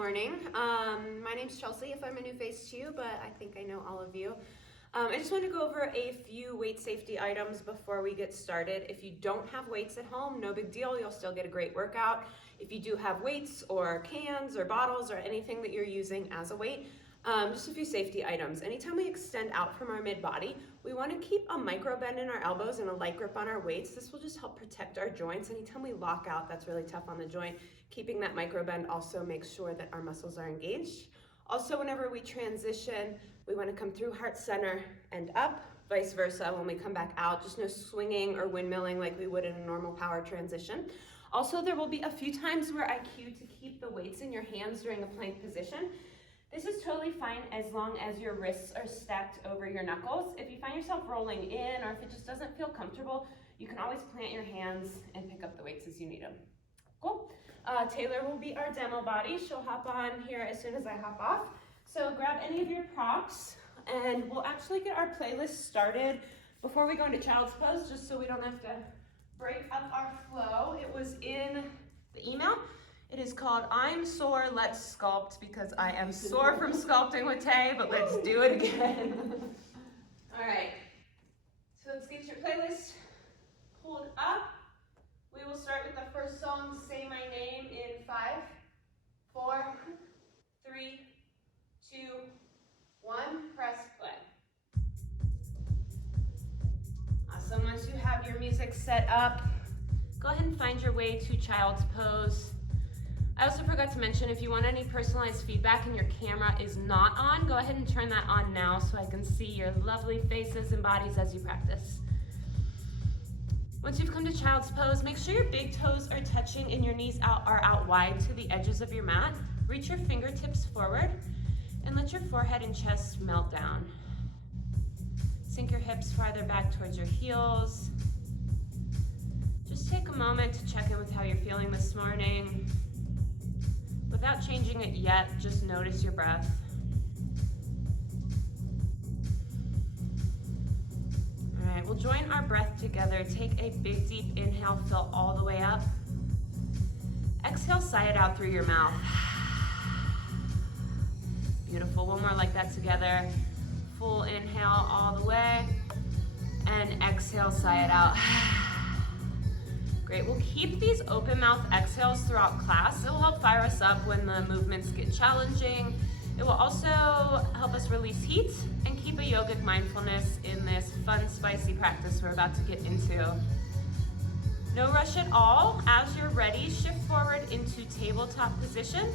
morning. My name's Chelsea, if I'm a new face to you, but I think I know all of you. I just want to go over a few weight safety items before we get started. If you don't have weights at home, no big deal, you'll still get a great workout. If you do have weights or cans or bottles or anything that you're using as a weight, just a few safety items. Anytime we extend out from our mid-body, we want to keep a micro bend in our elbows and a light grip on our weights. This will just help protect our joints. Anytime we lock out, that's really tough on the joint. Keeping that micro bend also makes sure that our muscles are engaged. Also, whenever we transition, we want to come through heart center and up, vice versa when we come back out. Just no swinging or windmilling like we would in a normal power transition. Also, there will be a few times where I cue to keep the weights in your hands during a plank position. This is totally fine as long as your wrists are stacked over your knuckles. If you find yourself rolling in or if it just doesn't feel comfortable, you can always plant your hands and pick up the weights as you need them. Cool. Taylor will be our demo body. She'll hop on here as soon as I hop off. So grab any of your props and we'll actually get our playlist started before we go into child's pose, just so we don't have to break up our flow. It was in the email. It is called I'm Sore, Let's Sculpt, because I am sore from sculpting with Tay, but let's do it again. All right, so let's get your playlist pulled up. We will start with the first song, Say My Name, in 5, 4, 3, 2, 1, press play. Awesome, once you have your music set up, go ahead and find your way to child's pose. I also forgot to mention, if you want any personalized feedback and your camera is not on, go ahead and turn that on now so I can see your lovely faces and bodies as you practice. Once you've come to child's pose, make sure your big toes are touching and your knees are out wide to the edges of your mat. Reach your fingertips forward and let your forehead and chest melt down. Sink your hips farther back towards your heels. Just take a moment to check in with how you're feeling this morning. Without changing it yet, just notice your breath. All right, we'll join our breath together. Take a big, deep inhale, fill all the way up. Exhale, sigh it out through your mouth. Beautiful, one more like that together. Full inhale all the way, and exhale, sigh it out. Great, we'll keep these open mouth exhales throughout class. It will help fire us up when the movements get challenging. It will also help us release heat and keep a yogic mindfulness in this fun, spicy practice we're about to get into. No rush at all. As you're ready, shift forward into tabletop position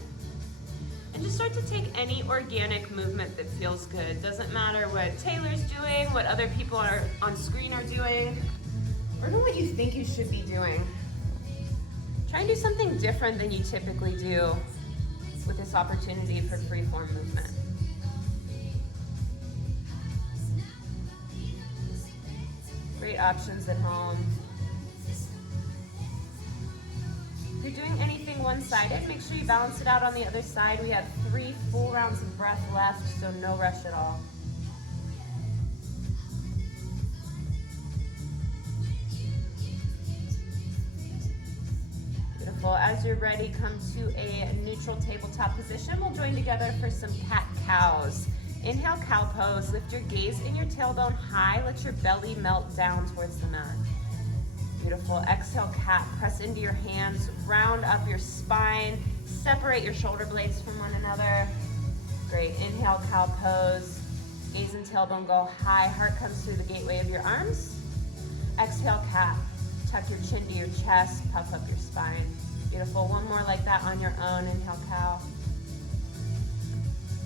and just start to take any organic movement that feels good. Doesn't matter what Taylor's doing, what other people are on screen are doing, or know what you think you should be doing. Try and do something different than you typically do with this opportunity for freeform movement. Great options at home. If you're doing anything one-sided, make sure you balance it out on the other side. We have 3 full rounds of breath left, so no rush at all. As you're ready, come to a neutral tabletop position. We'll join together for some cat-cows. Inhale, cow pose. Lift your gaze and your tailbone high. Let your belly melt down towards the mat. Beautiful. Exhale, cat. Press into your hands. Round up your spine. Separate your shoulder blades from one another. Great. Inhale, cow pose. Gaze and tailbone go high. Heart comes through the gateway of your arms. Exhale, cat. Tuck your chin to your chest. Puff up your spine. Beautiful, one more like that on your own. Inhale, cow,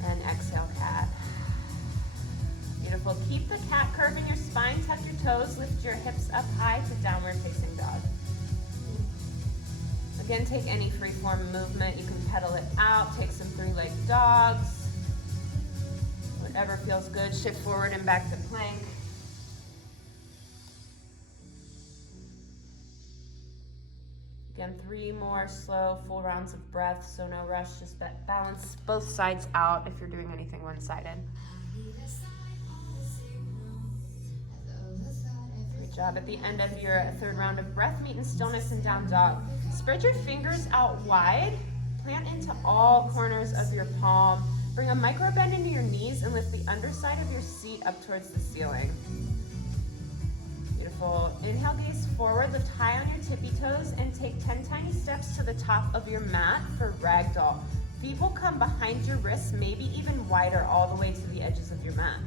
and exhale, cat. Beautiful, keep the cat curve in your spine, tuck your toes, lift your hips up high to downward facing dog. Again, take any freeform movement, you can pedal it out, take some 3-legged dogs, whatever feels good. Shift forward and back to plank. Again, 3 more slow, full rounds of breath, so no rush, just balance both sides out if you're doing anything one-sided. Great job. At the end of your 3rd round of breath, meet in stillness and down dog. Spread your fingers out wide, plant into all corners of your palm. Bring a micro bend into your knees and lift the underside of your seat up towards the ceiling. Beautiful. Inhale, gaze forward, lift high on your tippy toes, and take 10 tiny steps to the top of your mat for ragdoll. Feet will come behind your wrists, maybe even wider all the way to the edges of your mat.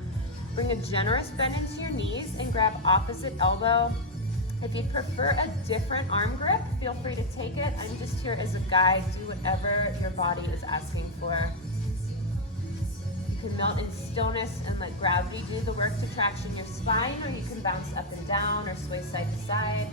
Bring a generous bend into your knees and grab opposite elbow. If you prefer a different arm grip, feel free to take it. I'm just here as a guide. Do whatever your body is asking for. You can melt in stillness and let gravity do the work to traction your spine, or you can bounce up and down or sway side to side.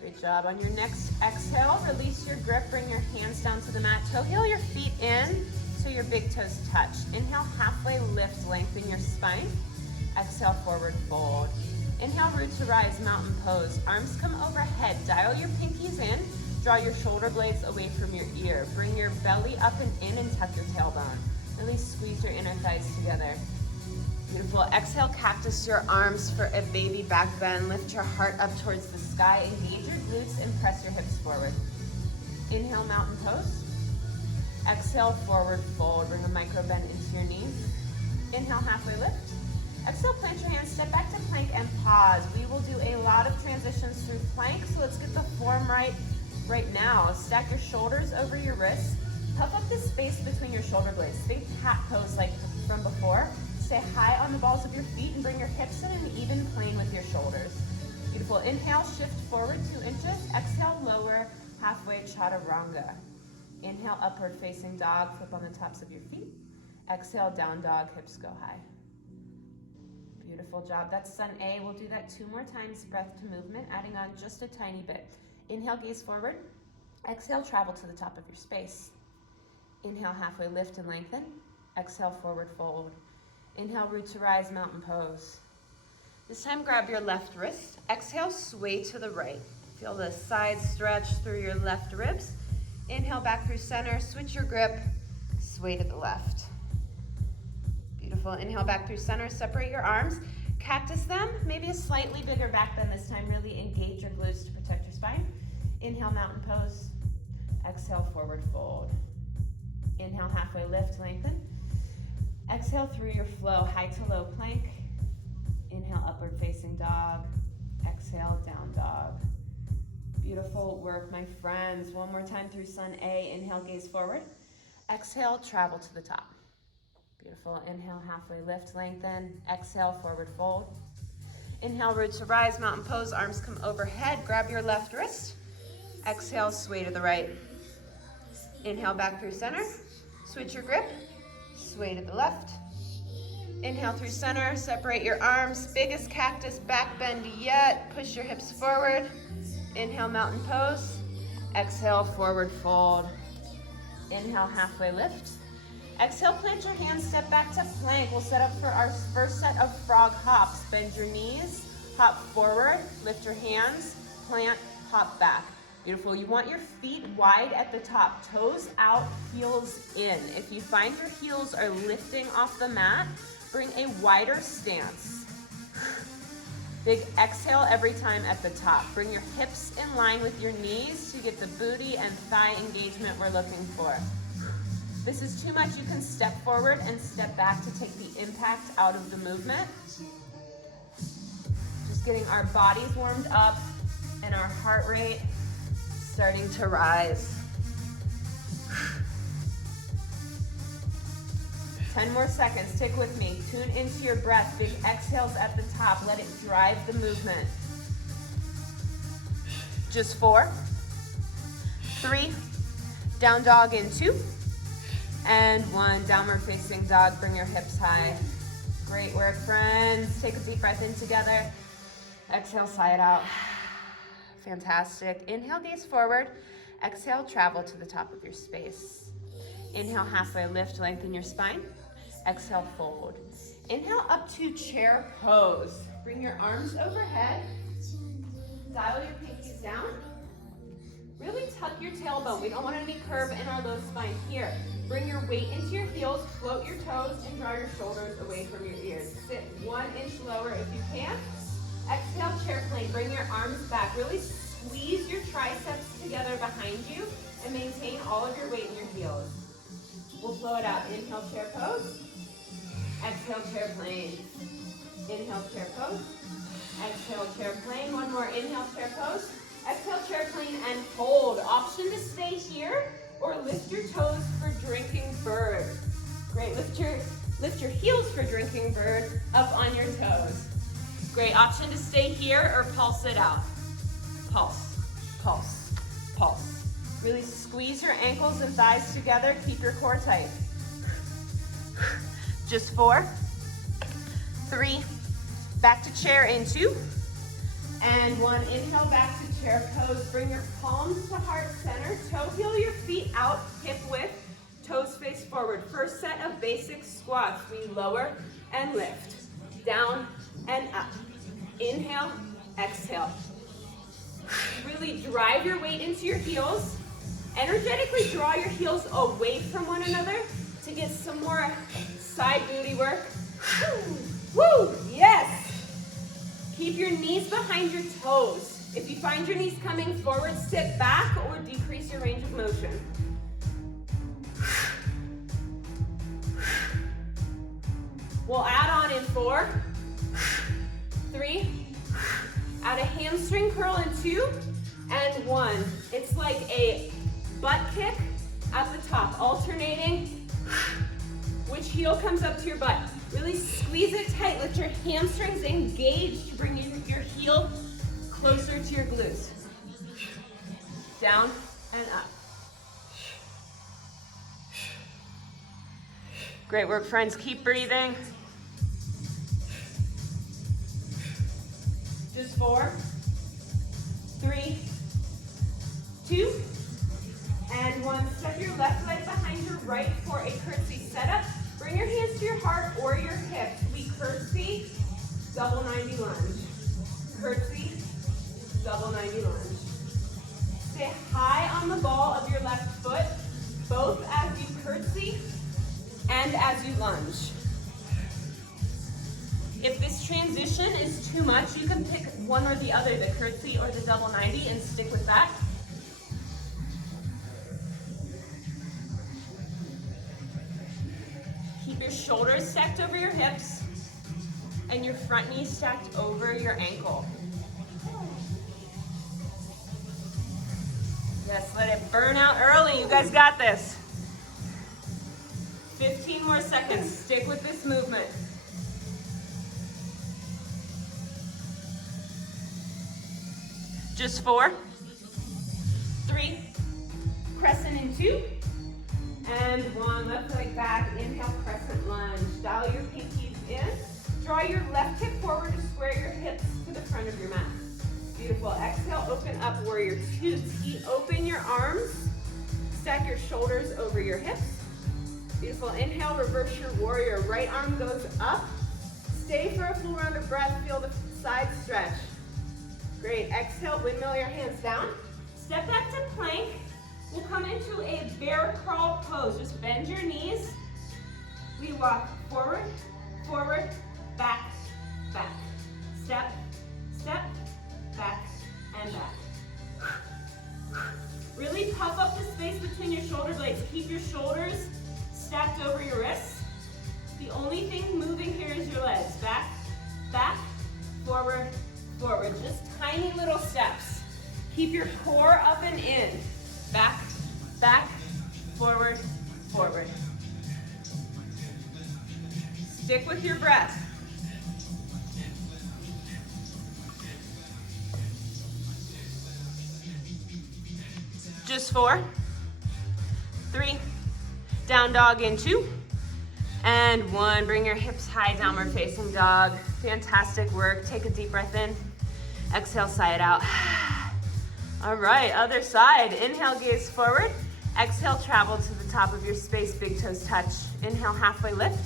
Great job. On your next exhale, release your grip, bring your hands down to the mat. Toe heel your feet in so your big toes touch. Inhale, halfway lift, lengthen your spine. Exhale, forward fold. Inhale, root to rise, mountain pose. Arms come overhead. Dial your pinkies in. Draw your shoulder blades away from your ear. Bring your belly up and in and tuck your tailbone. Really squeeze your inner thighs together. Beautiful. Exhale, cactus your arms for a baby back bend. Lift your heart up towards the sky. Engage your glutes and press your hips forward. Inhale, mountain pose. Exhale, forward fold. Bring a micro bend into your knees. Inhale, halfway lift. Exhale, plant your hands, step back to plank and pause. We will do a lot of transitions through plank, so let's get the form right now. Stack your shoulders over your wrists. Puff up the space between your shoulder blades. Think cat pose like from before. Stay high on the balls of your feet and bring your hips in an even plane with your shoulders. Beautiful. Inhale, shift forward 2 inches. Exhale, lower, halfway chaturanga. Inhale, upward facing dog, flip on the tops of your feet. Exhale, down dog, hips go high. Beautiful job. That's Sun A. We'll do that 2 more times, breath to movement, adding on just a tiny bit. Inhale, gaze forward. Exhale, travel to the top of your space. Inhale, halfway lift and lengthen. Exhale, forward fold. Inhale, root to rise, mountain pose. This time, grab your left wrist. Exhale, sway to the right. Feel the side stretch through your left ribs. Inhale, back through center. Switch your grip. Sway to the left. Beautiful. Inhale, back through center. Separate your arms. Cactus them. Maybe a slightly bigger back bend this time. Really engage your glutes to protect your spine. Inhale, mountain pose. Exhale, forward fold. Inhale, halfway lift, lengthen. Exhale through your flow, high to low plank. Inhale, upward facing dog. Exhale, down dog. Beautiful work, my friends. One more time through Sun A. Inhale, gaze forward. Exhale, travel to the top. Beautiful. Inhale, halfway lift, lengthen. Exhale, forward fold. Inhale, root to rise, mountain pose. Arms come overhead. Grab your left wrist. Exhale, sway to the right. Inhale, back through center. Switch your grip. Sway to the left. Inhale through center. Separate your arms. Biggest cactus back bend yet. Push your hips forward. Inhale, mountain pose. Exhale, forward fold. Inhale, halfway lift. Exhale, plant your hands, step back to plank. We'll set up for our first set of frog hops. Bend your knees, hop forward, lift your hands, plant, hop back. Beautiful. You want your feet wide at the top, toes out, heels in. If you find your heels are lifting off the mat, bring a wider stance. Big exhale every time at the top. Bring your hips in line with your knees to get the booty and thigh engagement we're looking for. If this is too much, you can step forward and step back to take the impact out of the movement. Just getting our bodies warmed up and our heart rate starting to rise. 10 more seconds, stick with me. Tune into your breath, big exhales at the top. Let it drive the movement. Just 4, 3, down dog in 2, and 1, downward facing dog. Bring your hips high. Great work, friends. Take a deep breath in together. Exhale, sigh it out. Fantastic. Inhale, gaze forward. Exhale, travel to the top of your space. Inhale, halfway lift, lengthen your spine. Exhale, fold. Inhale, up to chair pose. Bring your arms overhead. Dial your pinkies down. Really tuck your tailbone. We don't want any curve in our low spine here. Bring your weight into your heels, float your toes, and draw your shoulders away from your ears. Sit 1 inch lower if you can. Exhale, chair plane. Bring your arms back. Really squeeze your triceps together behind you and maintain all of your weight in your heels. We'll flow it out. Inhale, chair pose. Exhale, chair plane. Inhale, chair pose. Exhale, chair plane. One more. Inhale, chair pose. Exhale, chair plane, and hold. Option to stay here or lift your toes for drinking bird. Great. Lift your heels for drinking bird up on your toes. Great. Option to stay here or pulse it out. Pulse, pulse, pulse. Really squeeze your ankles and thighs together. Keep your core tight. Just 4, 3, back to chair in 2, and 1. Inhale, back to chair pose. Bring your palms to heart center. Toe heel your feet out, hip width, toes face forward. First set of basic squats. We lower and lift, down and up. Inhale, exhale. Really drive your weight into your heels. Energetically draw your heels away from one another to get some more side booty work. Woo! Yes! Keep your knees behind your toes. If you find your knees coming forward, sit back or decrease your range of motion. We'll add on in 4, 3, add a hamstring curl in 2, and 1. It's like a butt kick at the top, alternating which heel comes up to your butt. Really squeeze it tight. Let your hamstrings engage to bring your heel closer to your glutes. Down and up. Great work, friends. Keep breathing. Just 4, 3, 2, and 1. Step your left leg behind your right for a curtsy setup. Bring your hands to your heart or your hips. We curtsy, double 90 lunge. Curtsy, double 90 lunge. Stay high on the ball of your left foot, both as you curtsy and as you lunge. If this transition is too much, you can pick one or the other, the curtsy or the double 90, and stick with that. Keep your shoulders stacked over your hips and your front knee stacked over your ankle. Yes, let it burn out early. You guys got this. 15 more seconds. Stick with this movement. Just 4, 3, crescent in 2, and 1. Left leg back. Inhale, crescent lunge. Dial your pinkies in. Draw your left hip forward to square your hips to the front of your mat. Beautiful. Exhale, open up, warrior 2. Open your arms. Stack your shoulders over your hips. Beautiful. Inhale, reverse your warrior. Right arm goes up. Stay for a full round of breath. Feel the side stretch. Great. Exhale, windmill your hands down. Step back to plank. We'll come into a bear crawl pose. Just bend your knees. We walk forward, forward, back, back. Step, step, back, and back. Really puff up the space between your shoulder blades. Keep your shoulders stacked over your wrists. The only thing moving here is your legs. Back, back, forward, forward. Just tiny little steps. Keep your core up and in. Back, back, forward, forward. Stick with your breath. Just 4, 3, down dog in 2, and 1. Bring your hips high, downward facing dog. Fantastic work. Take a deep breath in. Exhale, sigh it out. All right, other side. Inhale, gaze forward. Exhale, travel to the top of your space, big toes touch. Inhale, halfway lift.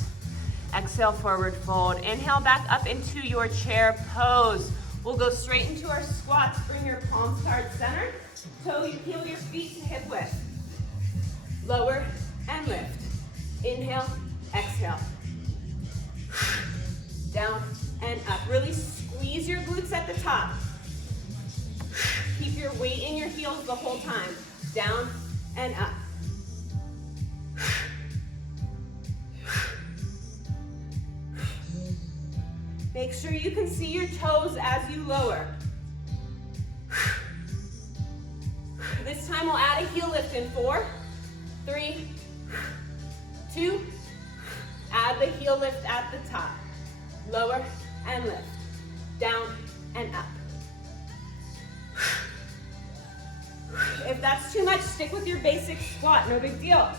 Exhale, forward fold. Inhale, back up into your chair pose. We'll go straight into our squats. Bring your palms to heart center. Heel your feet to hip width. Lower and lift. Inhale, exhale. Down and up. Really squeeze your glutes at the top. Keep your weight in your heels the whole time. Down and up. Make sure you can see your toes as you lower. This time we'll add a heel lift in 4, 3, 2. Add the heel lift at the top. Lower and lift. Down and up. If that's too much, stick with your basic squat, no big deal.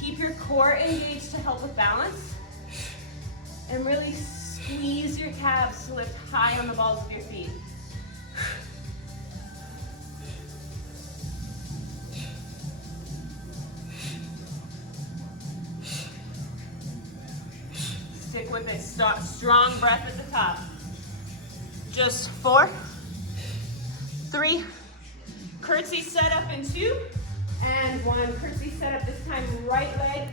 Keep your core engaged to help with balance. And really squeeze your calves to lift high on the balls of your feet. Stick with a strong breath at the top. Just 4, 3, curtsy set up in 2, and 1. Curtsy set up this time, right leg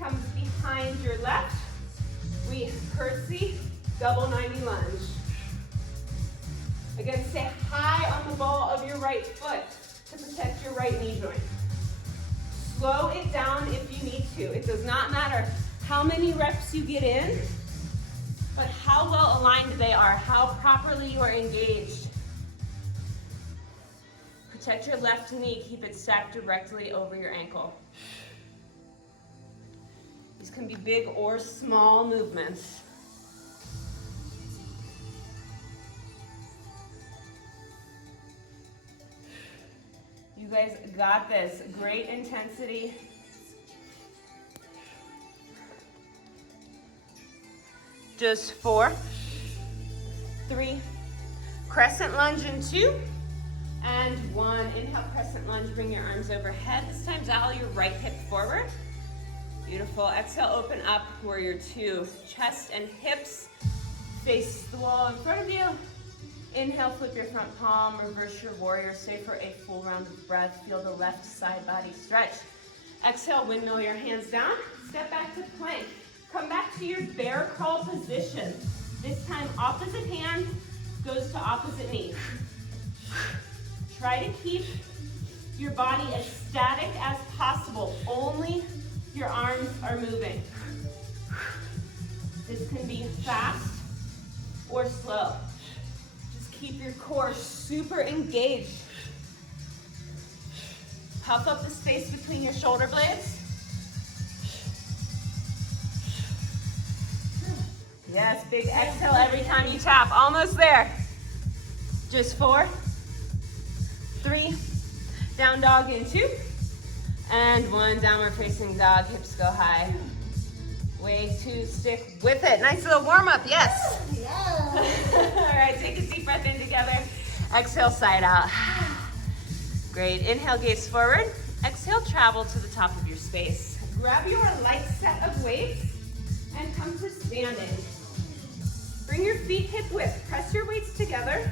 comes behind your left. We curtsy, double 90 lunge. Again, stay high on the ball of your right foot to protect your right knee joint. Slow it down if you need to. It does not matter how many reps you get in, but how well aligned they are, how properly you are engaged. Protect your left knee, keep it stacked directly over your ankle. These can be big or small movements. You guys got this. Great intensity. Just 4, 3, crescent lunge in 2, and 1. Inhale, crescent lunge, bring your arms overhead. This time dial your right hip forward. Beautiful. Exhale, open up, warrior 2. Chest and hips face the wall in front of you. Inhale, flip your front palm, reverse your warrior. Stay for a full round of breath. Feel the left side body stretch. Exhale, windmill your hands down. Step back to plank. Come back to your bear crawl position. This time, opposite hand goes to opposite knee. Try to keep your body as static as possible. Only your arms are moving. This can be fast or slow. Just keep your core super engaged. Puff up the space between your shoulder blades. Yes, big exhale every time you tap. Almost there. Just 4, 3, down dog in 2, and 1, downward facing dog. Hips go high. Way to stick with it. Nice little warm up, yes. Yeah. All right, take a deep breath in together. Exhale, side out. Great. Inhale, gaze forward. Exhale, travel to the top of your space. Grab your light set of weights and come to standing. Bring your feet hip width. Press your weights together.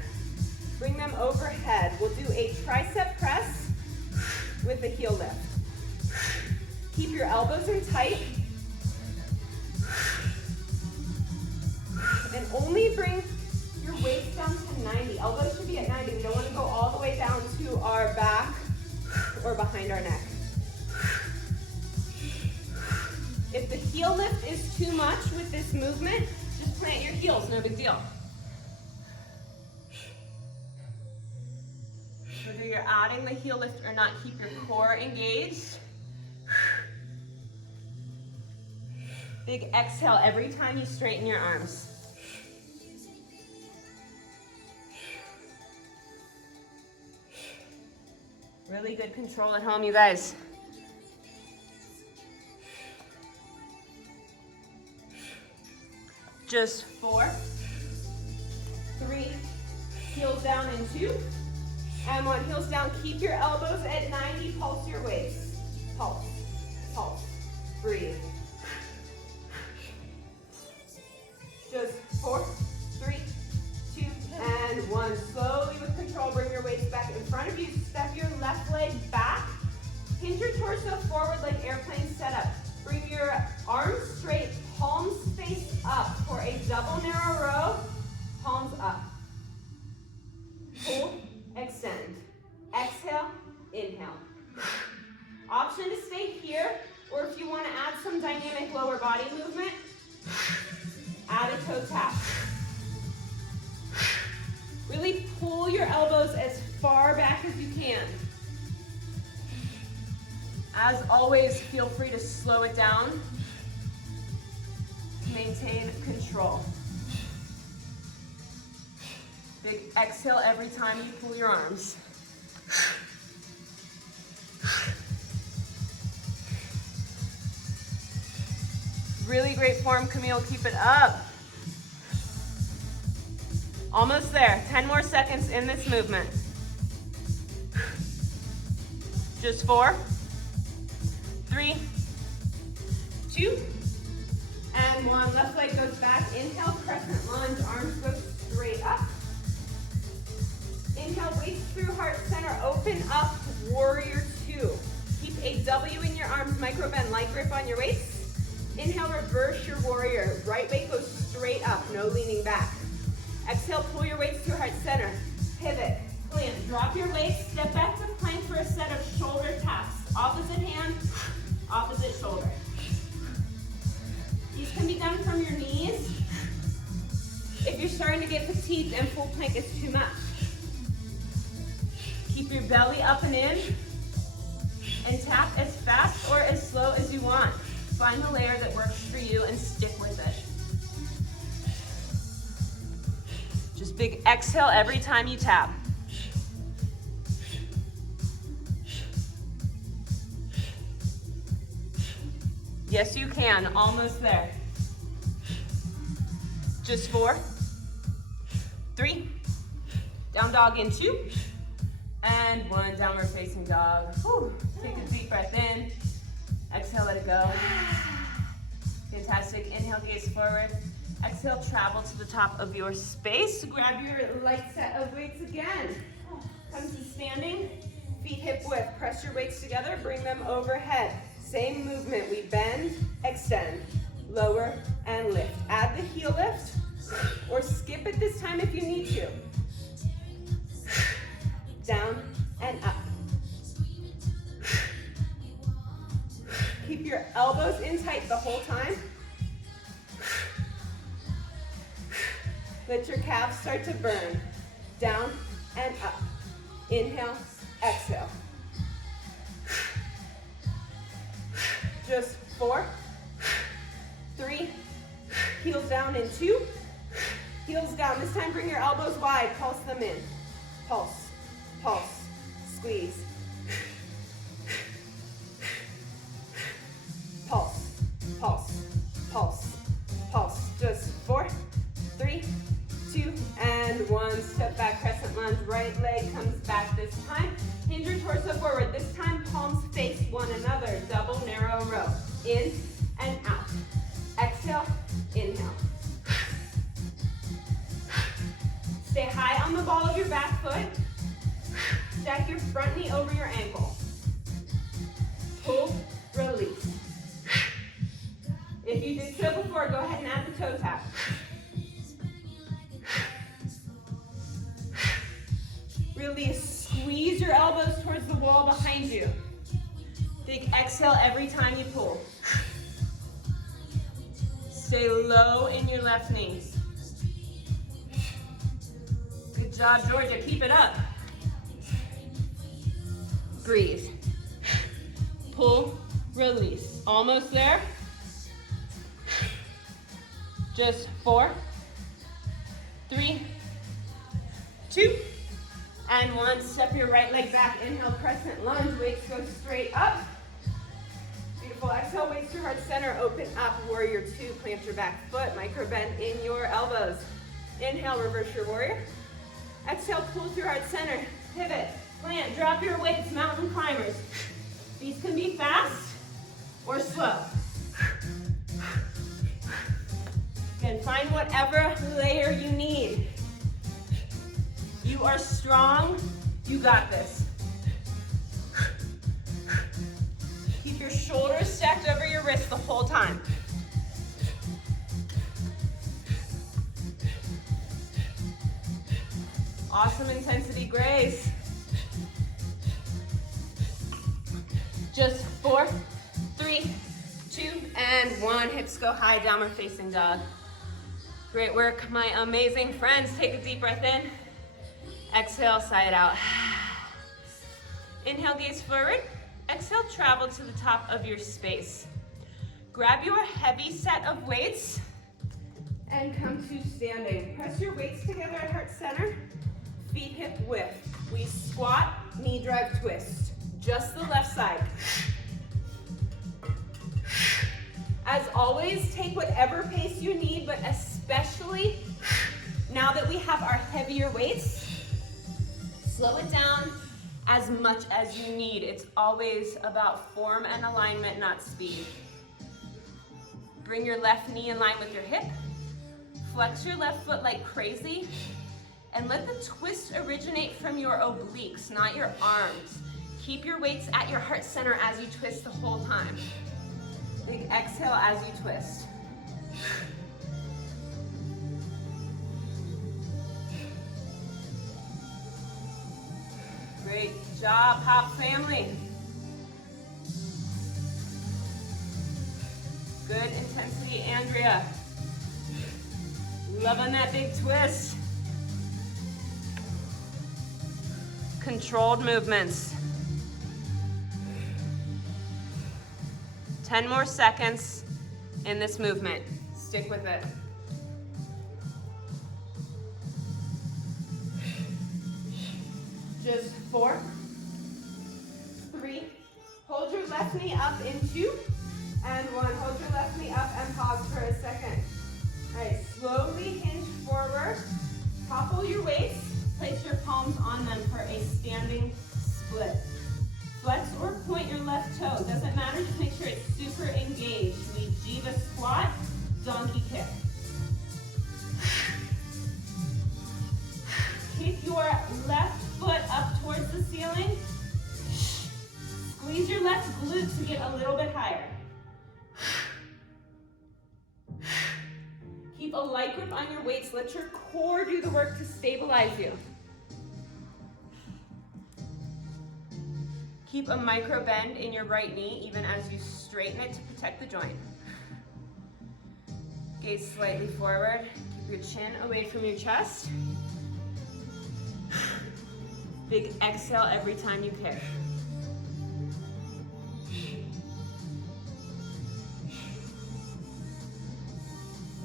Bring them overhead. We'll do a tricep press with a heel lift. Keep your elbows in tight. And only bring your weights down to 90. Elbows should be at 90. We don't want to go all the way down to our back or behind our neck. If the heel lift is too much with this movement, just plant your heels, no big deal. Whether you're adding the heel lift or not, keep your core engaged. Big exhale every time you straighten your arms. Really good control at home, you guys. Just 4, 3, heels down in 2, and 1, heels down. Keep your elbows at 90, pulse your waist. Pulse, pulse, breathe. Just 4, 3, 2, and 1. Slowly with control, bring your weights back in front of you. Step your left leg back. Hinge your torso forward like Arms straight, palms face up for a double narrow row. Palms up. Pull, extend. Exhale, inhale. Option to stay here, or if you want to add some dynamic lower body movement, add a toe tap. Really pull your elbows as far back as you can. As always, feel free to slow it down to maintain control. Big exhale every time you pull your arms. Really great form, Camille. Keep it up. Almost there. 10 more seconds in this movement. Just 4, 3, 2, and 1. Left leg goes back. Inhale, crescent lunge. Arms go straight up. Inhale, weights through heart center. Open up, warrior 2. Keep a W in your arms. Micro bend, light grip on your weights. Inhale, reverse your warrior. Right leg goes straight up, no leaning back. Exhale, pull your weights through heart center. Pivot, plant, drop your weights, step back to plank for a set of shoulder taps. Opposite hand, opposite shoulder. These can be done from your knees. If you're starting to get fatigued and full plank is too much. Keep your belly up and in, and tap as fast or as slow as you want. Find the layer that works for you and stick with it. Just big exhale every time you tap. Yes, you can. Almost there. Just 4, 3, down dog in 2, and 1, downward facing dog. Whew. Take a deep breath in. Exhale, let it go. Fantastic. Inhale, gaze forward. Exhale, travel to the top of your space. Grab your light set of weights again. Come to standing, feet hip width. Press your weights together, bring them overhead. Same movement. We bend, extend, lower, and lift. Add the heel lift, or skip it this time if you need to. Down and up. Keep your elbows in tight the whole time. Let your calves start to burn. Down and up. Inhale, exhale. Just 4, 3, heels down in 2, heels down. This time bring your elbows wide, pulse them in. Pulse, pulse, squeeze. Pulse, pulse, pulse, pulse. Just 4, 3, 2, and 1. Step back, crescent lunge. Right leg comes back this time. Hinge your torso forward. This time, palms face one another. Double narrow row. In and out. Exhale, inhale. Stay high on the ball of your back foot. Stack your front knee over your ankle. Pull, release. If you did so before, go ahead and add the toe tap. Release. Squeeze your elbows towards the wall behind you. Big exhale every time you pull. Stay low in your left knee. Good job, Georgia. Keep it up. Breathe. Pull, release. Almost there. Just 4, 3, 2, and 1. Step your right leg back. Inhale, crescent lunge. Weights go straight up. Beautiful. Exhale, weights through heart center. Open up, warrior 2. Plant your back foot. Micro bend in your elbows. Inhale, reverse your warrior. Exhale, pull through heart center. Pivot, plant, drop your weights, mountain climbers. These can be fast or slow. Again, find whatever layer you need. You are strong. You got this. Keep your shoulders stacked over your wrists the whole time. Awesome intensity, Grace. Just 4, 3, 2, and 1. Hips go high, downward facing dog. Great work, my amazing friends. Take a deep breath in. Exhale, sigh it out. Inhale, gaze forward. Exhale, travel to the top of your space. Grab your heavy set of weights and come to standing. Press your weights together at heart center. Feet hip width. We squat, knee drive twist. Just the left side. As always, take whatever pace you need, but especially now that we have our heavier weights, slow it down as much as you need. It's always about form and alignment, not speed. Bring your left knee in line with your hip. Flex your left foot like crazy. And let the twist originate from your obliques, not your arms. Keep your weights at your heart center as you twist the whole time. Big exhale as you twist. Great job, Hop family. Good intensity, Andrea. Loving that big twist. Controlled movements. 10 more seconds in this movement. Stick with it. Just 4, 3, hold your left knee up in 2, and 1. Hold your left knee up and pause for a second. All right, slowly hinge forward, topple your weights, place your palms on them for a standing split. Flex or point your left toe, doesn't matter, just make sure it's super engaged. We jiva squat, donkey kick. Kick your left foot up towards the ceiling. Squeeze your left glute to get a little bit higher. Keep a light grip on your weights. Let your core do the work to stabilize you. Keep a micro bend in your right knee even as you straighten it to protect the joint. Gaze slightly forward. Keep your chin away from your chest. Big exhale every time you kick.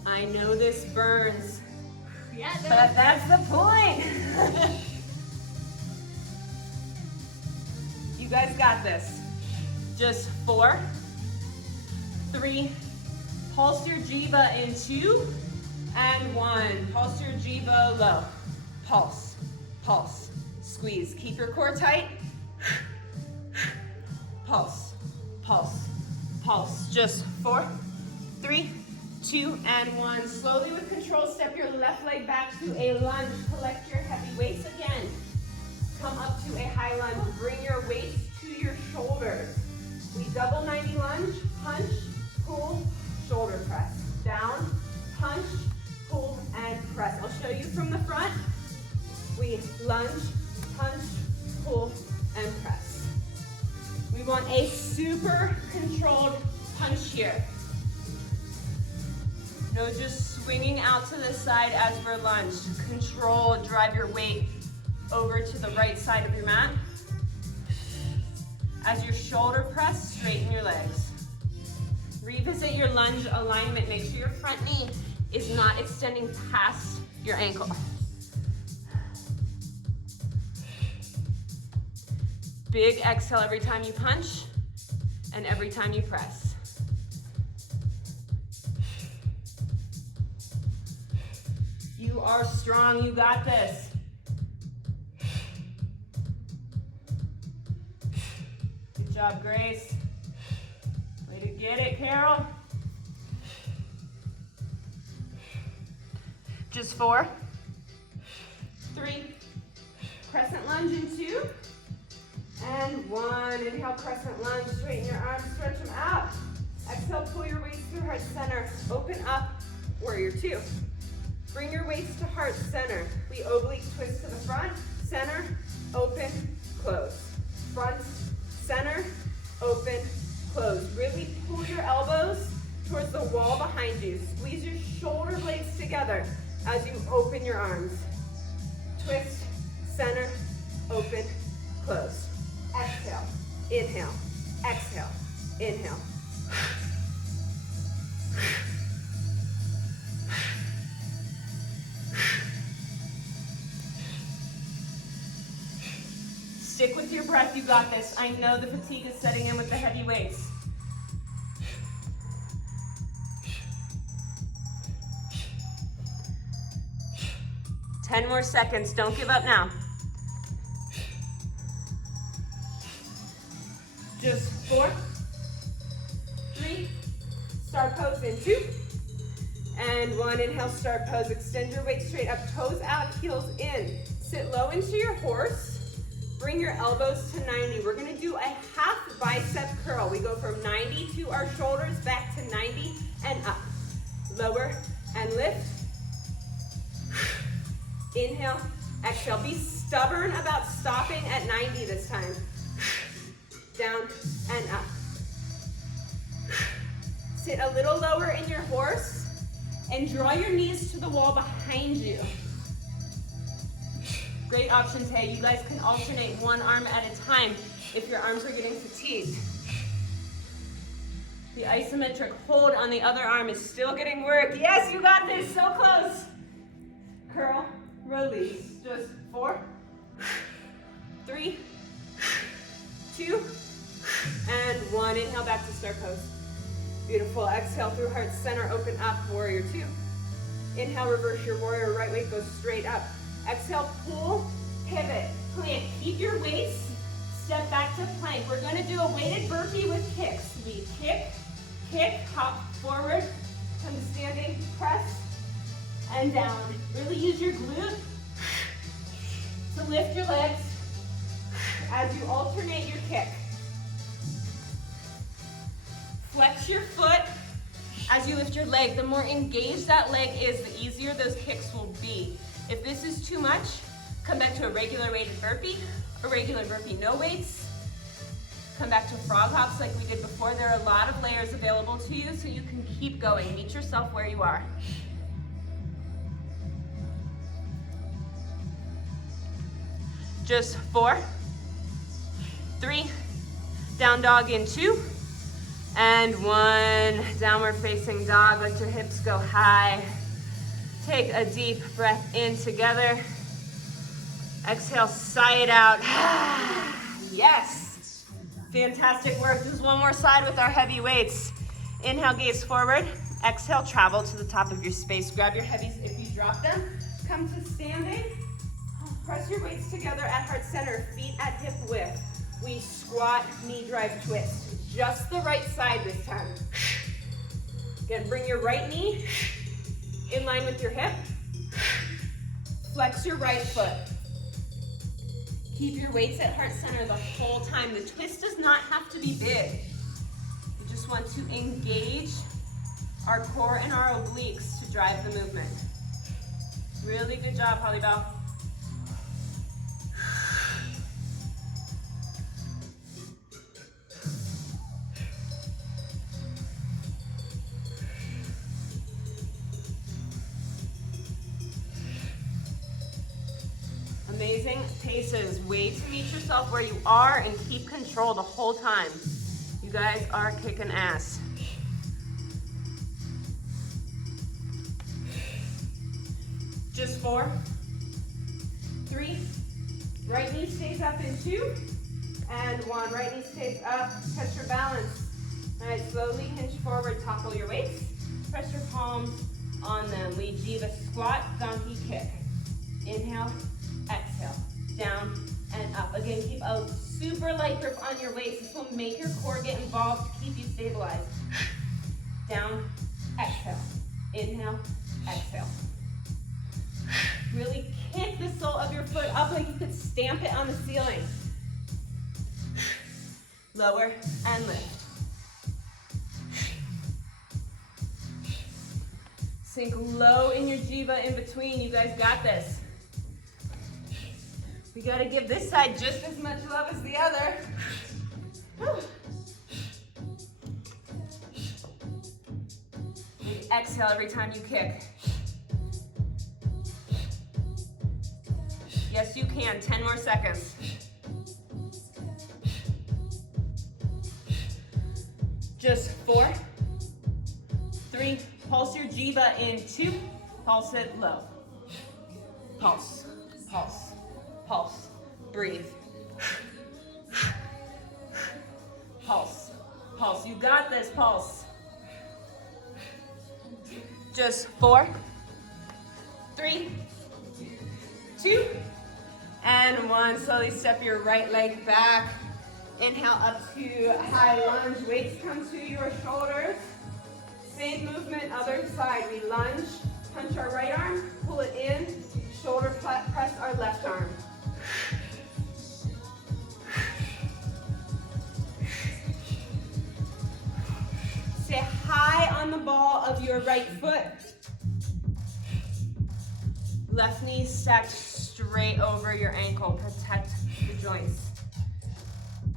I know this burns, Yeah, but that's the point. You guys got this. Just 4, 3, pulse your jiva in 2, and 1. Pulse your jiva low. Pulse, pulse, squeeze. Keep your core tight. Pulse, pulse, pulse. Just 4, 3, 2, and 1. Slowly with control, step your left leg back to a lunge. Collect your heavy weights again. Come up to a high lunge. Bring your weights to your shoulders. We double 90 lunge, punch, pull, shoulder press. Down, punch, pull, and press. I'll show you from the front. We lunge, punch, pull, and press. We want a super controlled punch here. No just swinging out to the side as we're lunged. Control, drive your weight over to the right side of your mat. As your shoulder press, straighten your legs. Revisit your lunge alignment. Make sure your front knee is not extending past your ankle. Big exhale every time you punch and every time you press. You are strong, you got this. Good job, Grace. Way to get it, Carol. Just 4, 3, crescent lunge in 2, and 1. Inhale, crescent lunge, straighten your arms, stretch them out. Exhale, pull your weights through heart center. Open up, warrior 2. Bring your weights to heart center. We oblique twist to the front, center, open, close. Front, center, open, close. Really pull your elbows towards the wall behind you. Squeeze your shoulder blades together as you open your arms. Twist, center, open, close. Exhale, inhale, exhale, inhale. Stick with your breath, you got this. I know the fatigue is setting in with the heavy weights. Ten more seconds, don't give up now. Just 4, 3, start pose in 2, and 1, inhale, start pose. Extend your weight straight up, toes out, heels in. Sit low into your horse. Bring your elbows to 90. We're gonna do a half bicep curl. We go from 90 to our shoulders, back to 90 and up. Lower and lift. Inhale, exhale. Be stubborn about stopping at 90 this time. Down and up. Sit a little lower in your horse and draw your knees to the wall behind you. Great options. Hey, you guys can alternate one arm at a time if your arms are getting fatigued. The isometric hold on the other arm is still getting work. Yes, you got this, so close. Curl, release. Just 4, 3, 2, and 1. Inhale, back to start pose. Beautiful. Exhale through heart center, open up, warrior 2. Inhale, reverse your warrior, right weight goes straight up. Exhale, pull, pivot, plank. Keep your weights, step back to plank. We're gonna do a weighted burpee with kicks. We kick, kick, hop forward, come to standing, press, and down. Really use your glute to lift your legs as you alternate your kick. Flex your foot as you lift your leg. The more engaged that leg is, the easier those kicks will be. If this is too much, come back to a regular weighted burpee, a regular burpee, no weights. Come back to frog hops like we did before. There are a lot of layers available to you, so you can keep going. Meet yourself where you are. Just 4, 3, down dog in 2, and 1, downward facing dog. Let your hips go high. Take a deep breath in together. Exhale, sigh it out. Yes. Fantastic work. Just one more side with our heavy weights. Inhale, gaze forward. Exhale, travel to the top of your space. Grab your heavies if you drop them. Come to standing. Press your weights together at heart center, feet at hip width. We squat, knee drive, twist. Just the right side this time. Again, bring your right knee in line with your hip. Flex your right foot. Keep your weights at heart center the whole time. The twist does not have to be big. We just want to engage our core and our obliques to drive the movement. Really good job, Holly Bell. Amazing paces. Way to meet yourself where you are and keep control the whole time. You guys are kicking ass. Just 4, 3, right knee stays up in 2, and 1, right knee stays up, catch your balance. All right, slowly hinge forward, topple your weights, press your palms on them. We Jiva squat, donkey kick. Inhale, exhale, down and up. Again, keep a super light grip on your weights. This will make your core get involved to keep you stabilized. Down, exhale, inhale, exhale. Really kick the sole of your foot up like you could stamp it on the ceiling. Lower and lift. Sink low in your Jiva in between. You guys got this. We gotta give this side just as much love as the other. And exhale every time you kick. Yes, you can. 10 more seconds. Just 4, 3, pulse your jiva in 2, pulse it low. Pulse, pulse, pulse, breathe. Pulse, pulse, you got this, pulse. Just 4, 3, 2, and 1. Slowly step your right leg back. Inhale up to high lunge. Weights come to your shoulders. Same movement, other side. We lunge, punch our right arm, pull it in, shoulder press our left arm. Stay high on the ball of your right foot. Left knee stacked straight over your ankle. Protect the joints.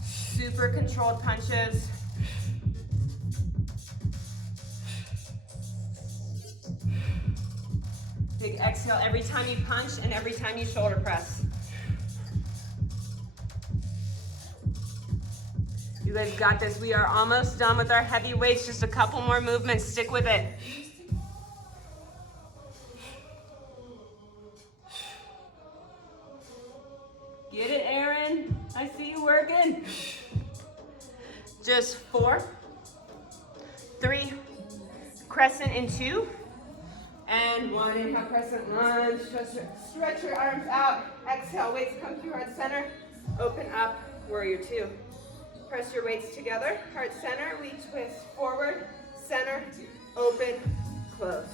Super controlled punches. Big exhale every time you punch and every time you shoulder press. You guys got this. We are almost done with our heavy weights. Just a couple more movements. Stick with it. Get it, Aaron. I see you working. Just 4, 3, crescent in 2, and 1. Inhale, crescent lunge. Stretch your arms out. Exhale, weights come to heart center. Open up, warrior 2. Press your weights together. Heart center, we twist forward, center, open, close.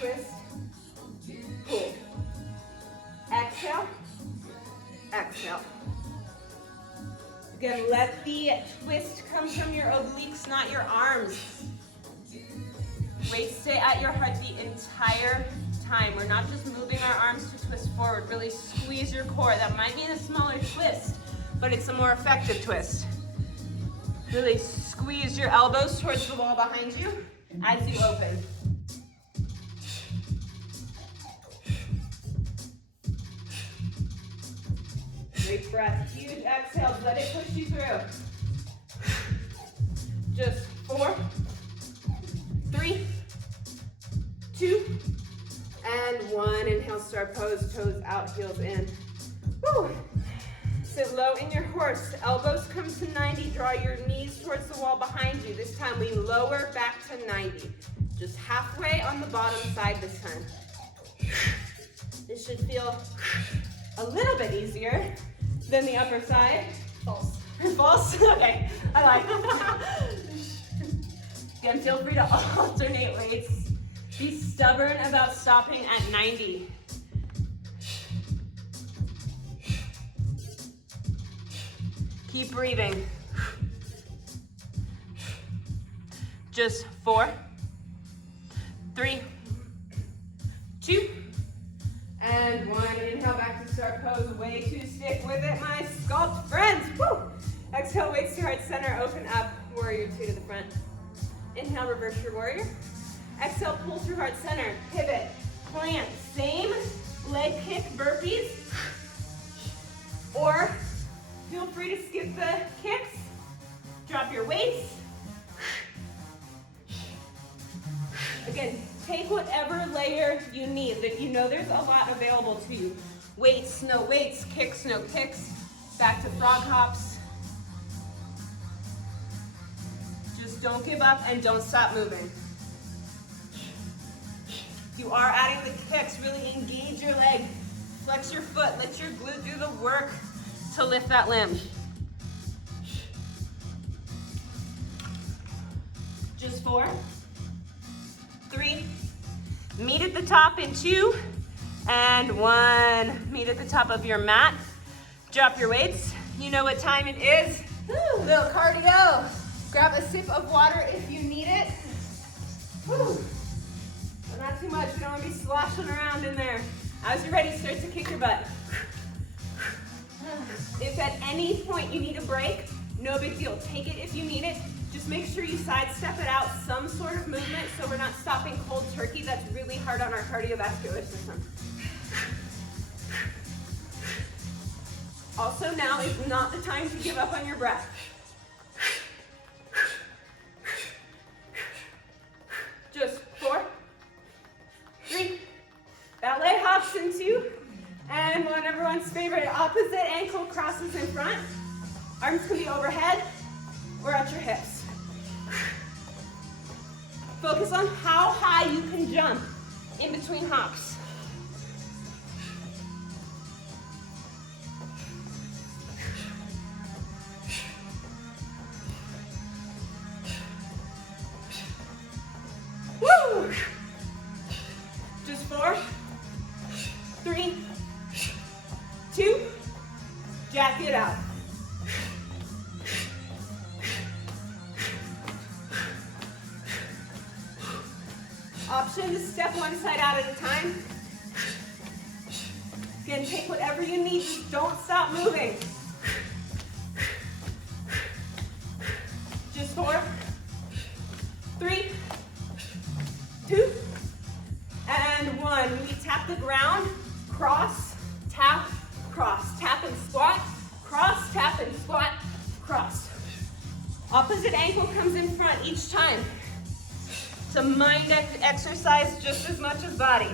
Twist, pull. Exhale, exhale. Again, let the twist come from your obliques, not your arms. Weights stay at your heart the entire time. We're not just moving our arms to twist forward. Really squeeze your core. That might be a smaller twist, but it's a more effective twist. Really squeeze your elbows towards the wall behind you as you open. Great breath, huge exhales, let it push you through. Just 4, 3, 2, and 1. Inhale, start pose, toes out, heels in. Woo. Sit low in your horse, elbows come to 90, draw your knees towards the wall behind you. This time we lower back to 90. Just halfway on the bottom side this time. This should feel a little bit easier than the upper side. False. False? Okay, I like it. Again, feel free to alternate weights. Be stubborn about stopping at 90. Keep breathing. Just 4, 3, 2, and 1. Inhale back to start pose. Way to stick with it, my sculpt friends. Woo! Exhale, weights to heart center. Open up, warrior 2 to the front. Inhale, reverse your warrior. Exhale, pull through heart center. Pivot, plant. Same leg kick burpees. Or feel free to skip the kicks. Drop your weights. Again, take whatever layer you need. If you know there's a lot available to you. Weights, no weights, kicks, no kicks. Back to frog hops. Just don't give up and don't stop moving. If you are adding the kicks, really engage your leg. Flex your foot, let your glute do the work to lift that limb. Just 4, 3, meet at the top in 2, and 1. Meet at the top of your mat. Drop your weights. You know what time it is. Woo, little cardio. Grab a sip of water if you need it. Woo. But not too much. You don't want to be sloshing around in there. As you're ready, start to kick your butt. If at any point you need a break, no big deal. Take it if you need it. Just make sure you sidestep it out, some sort of movement, so we're not stopping cold turkey. That's really hard on our cardiovascular system. Also, now is not the time to give up on your breath. Just 4, 3, ballet hops in 2, and 1. Everyone's favorite, opposite ankle crosses in front. Arms can be overhead or at your hips. Focus on how high you can jump in between hops. Woo! Just 4, 3, 2, jack it out. Option to step one side out at a time. Again, take whatever you need, just don't stop moving. Just 4, 3, 2, and 1. We tap the ground, cross, tap, cross. Tap and squat, cross, tap and squat, cross. Opposite ankle comes in front each time. It's a mind exercise just as much as body.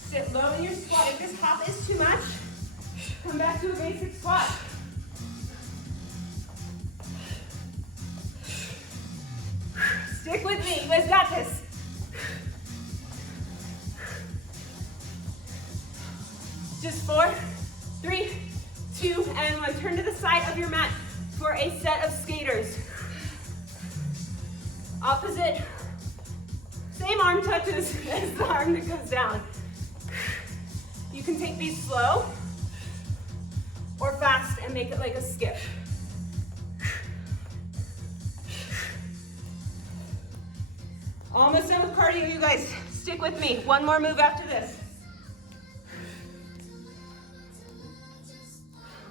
Sit low in your squat. If this hop is too much, come back to a basic squat. Stick with me, you guys got this. Just 4, 3, 2, and 1. Turn to the side of your mat for a set of skaters. Opposite, same arm touches as the arm that goes down. You can take these slow or fast and make it like a skip. Almost done with cardio, you guys. Stick with me. One more move after this.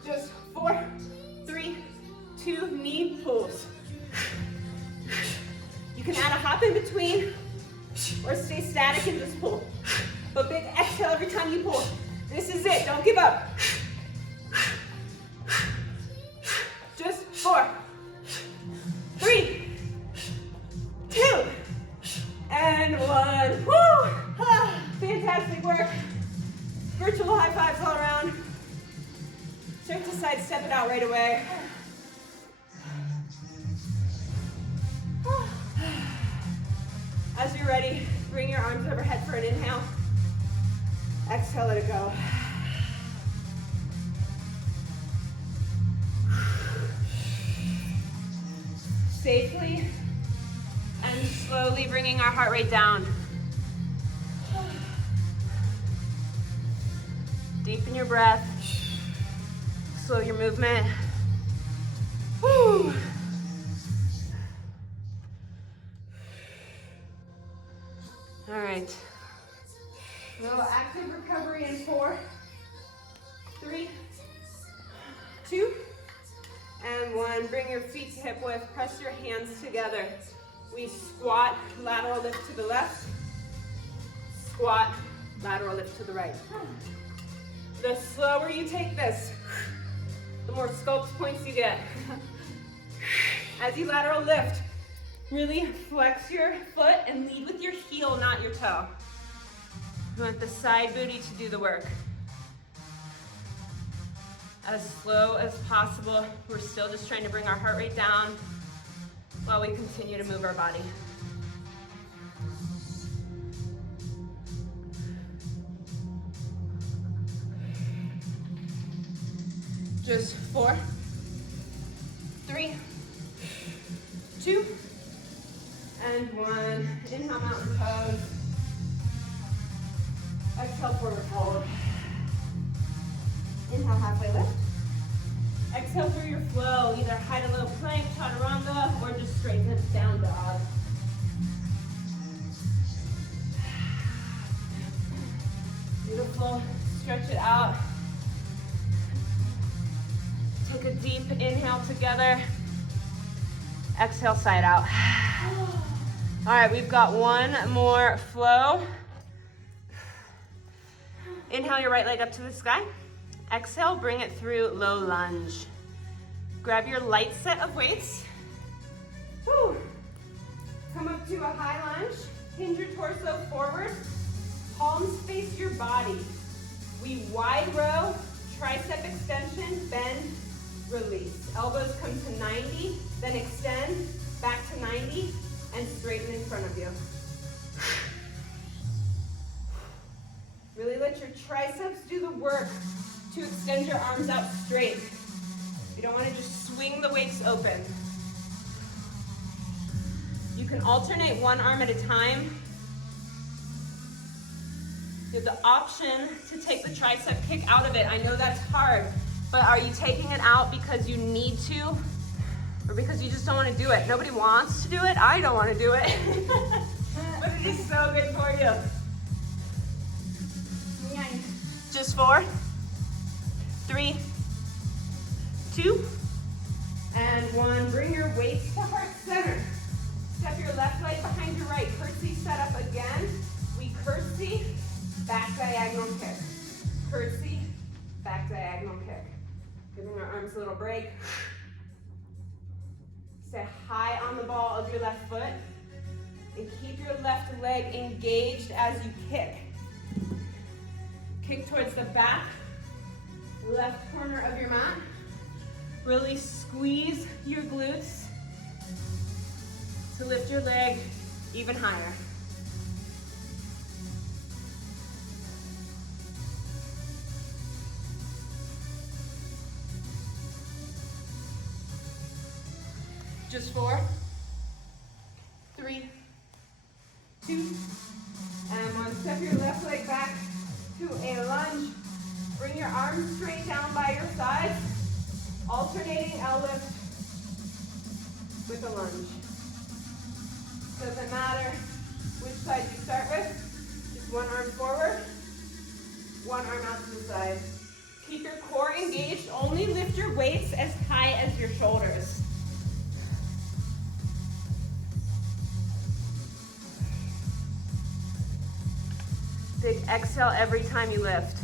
Just 4, 3, 2, knee pulls. You can add a hop in between or stay static and just pull. But big exhale every time you pull. This is it, don't give up. Just 4, 3, 2, and 1. Woo! Ah, fantastic work. Virtual high fives all around. Start to side step it out right away. As you're ready, bring your arms overhead for an inhale. Exhale, let it go. Safely and slowly bringing our heart rate down. Deepen your breath. Slow your movement. Woo. All right. Little active recovery in 4, 3, 2, and 1. Bring your feet to hip width. Press your hands together. We squat, lateral lift to the left. Squat, lateral lift to the right. The slower you take this, the more sculpt points you get. As you lateral lift, really flex your foot and lead with your heel, not your toe. You want the side booty to do the work. As slow as possible. We're still just trying to bring our heart rate down while we continue to move our body. Just 4, 3, 2, and 1. Inhale, mountain pose. Exhale, forward fold. Inhale, halfway lift. Exhale through your flow, either high to low plank, chaturanga, or just straight to down dog. Beautiful. stretch it out. Take a deep inhale together. Exhale, side out. All right, we've got one more flow. Inhale your right leg up to the sky. Exhale, bring it through low lunge. Grab your light set of weights. Woo. Come up to a high lunge. Hinge your torso forward. Palms face your body. We wide row, tricep extension, bend, release. Elbows come to 90, then extend, back to 90, and straighten in front of you. Really let your triceps do the work to extend your arms out straight. You don't want to just swing the weights open. You can alternate one arm at a time. You have the option to take the tricep kick out of it. I know that's hard, but are you taking it out because you need to, or because you just don't want to do it? Nobody wants to do it. I don't want to do it. But it is so good for you. Just 4, 3, 2, and 1. Bring your weights to heart center. Step your left leg behind your right. Curtsy set up again. We curtsy, back diagonal kick. Curtsy, back diagonal kick. Giving our arms a little break. Stay high on the ball of your left foot. And keep your left leg engaged as you kick. Kick towards the back, left corner of your mat. Really squeeze your glutes to lift your leg even higher. Just 4, 3, 2, and 1. Step your left leg back to a lunge. Bring your arms straight down by your sides. Alternating L lift with a lunge. Doesn't matter which side you start with. Just one arm forward, one arm out to the side. Keep your core engaged. Only lift your weights as high as your shoulders. Big exhale every time you lift.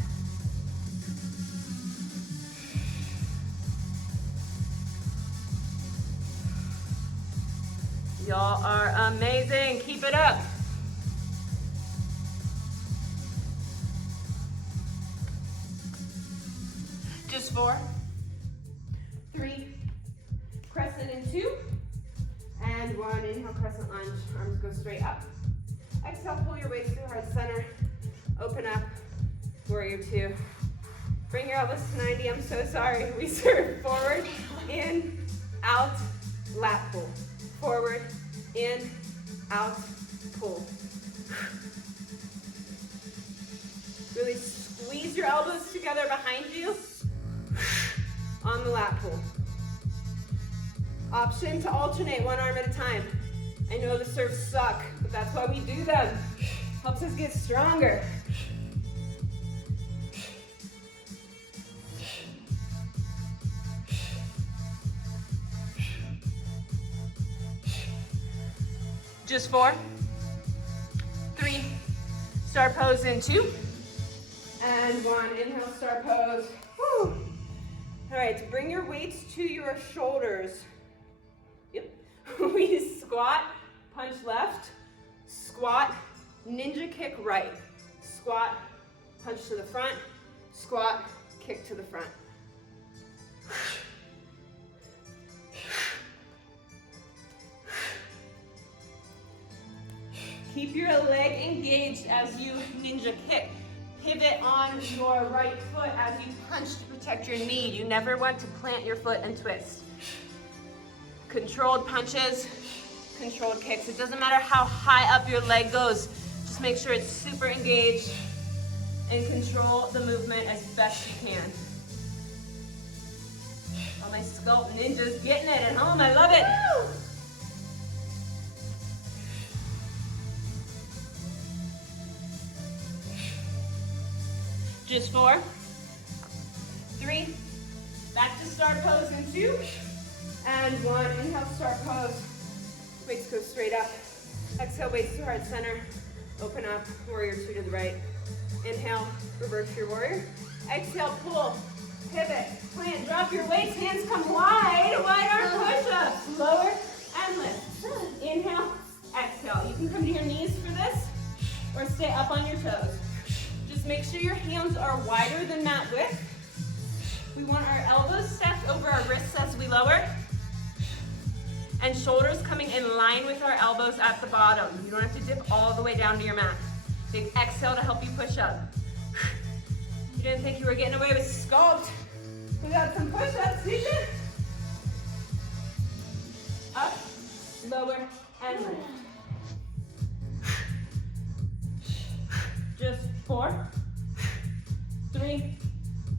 Y'all are amazing. Keep it up. Just 4, 3, crescent in 2, and 1. Inhale, crescent lunge. Arms go straight up. Exhale, pull your weights through heart center. Open up, warrior 2. Bring your elbows to 90, I'm so sorry. We serve forward, in, out, lat pull. Forward, in, out, pull. Really squeeze your elbows together behind you on the lat pull. Option to alternate one arm at a time. I know the serves suck, but that's why we do them. Helps us get stronger. Just 4, 3, star pose in 2, and 1. Inhale, star pose. Woo. All right, bring your weights to your shoulders. Yep. We squat, punch left, squat, ninja kick right. Squat, punch to the front, squat, kick to the front. Keep your leg engaged as you ninja kick. Pivot on your right foot as you punch to protect your knee. You never want to plant your foot and twist. Controlled punches, controlled kicks. It doesn't matter how high up your leg goes. Just make sure it's super engaged and control the movement as best you can. All my Sculpt ninjas getting it at home. I love it. Woo! Just 4, 3, back to start pose in 2, and 1. Inhale, start pose. Weights go straight up. Exhale, weights to heart center. Open up, warrior 2 to the right. Inhale, reverse your warrior. Exhale, pull, pivot, plant, drop your weights, hands come wide, wide arm push-ups. Lower and lift. Inhale, exhale. You can come to your knees for this, or stay up on your toes. Just make sure your hands are wider than mat width. We want our elbows stacked over our wrists as we lower, and shoulders coming in line with our elbows at the bottom. You don't have to dip all the way down to your mat. Big exhale to help you push up. You didn't think you were getting away with sculpt. We got some push-ups, did you? Up, lower, and lift. Just 4, 3,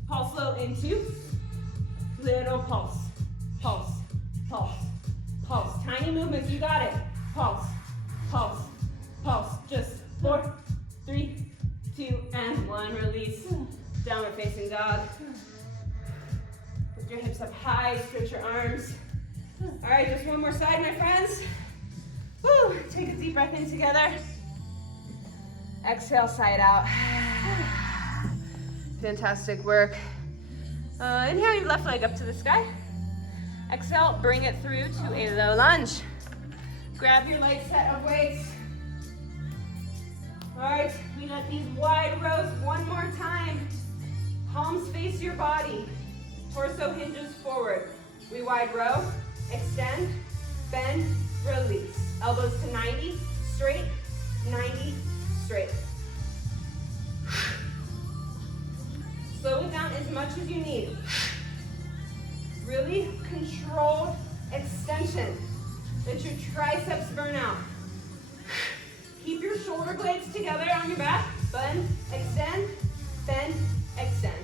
pulse low in 2, little pulse, pulse, pulse, pulse. Tiny movements, you got it. Pulse, pulse, pulse. Just 4, 3, 2, and 1. Release. Downward facing dog. Lift your hips up high, stretch your arms. All right, just one more side, my friends. Woo. Take a deep breath in together. Exhale, side out. Fantastic work. Inhale your left leg up to the sky. Exhale, bring it through to a low lunge. Grab your light set of weights. All right, we got these wide rows one more time. Palms face your body. Torso hinges forward. We wide row, extend, bend, release. Elbows to 90, straight, 90, straight. Slow it down as much as you need. Really controlled extension. Let your triceps burn out. Keep your shoulder blades together on your back. Bend, extend, bend, extend.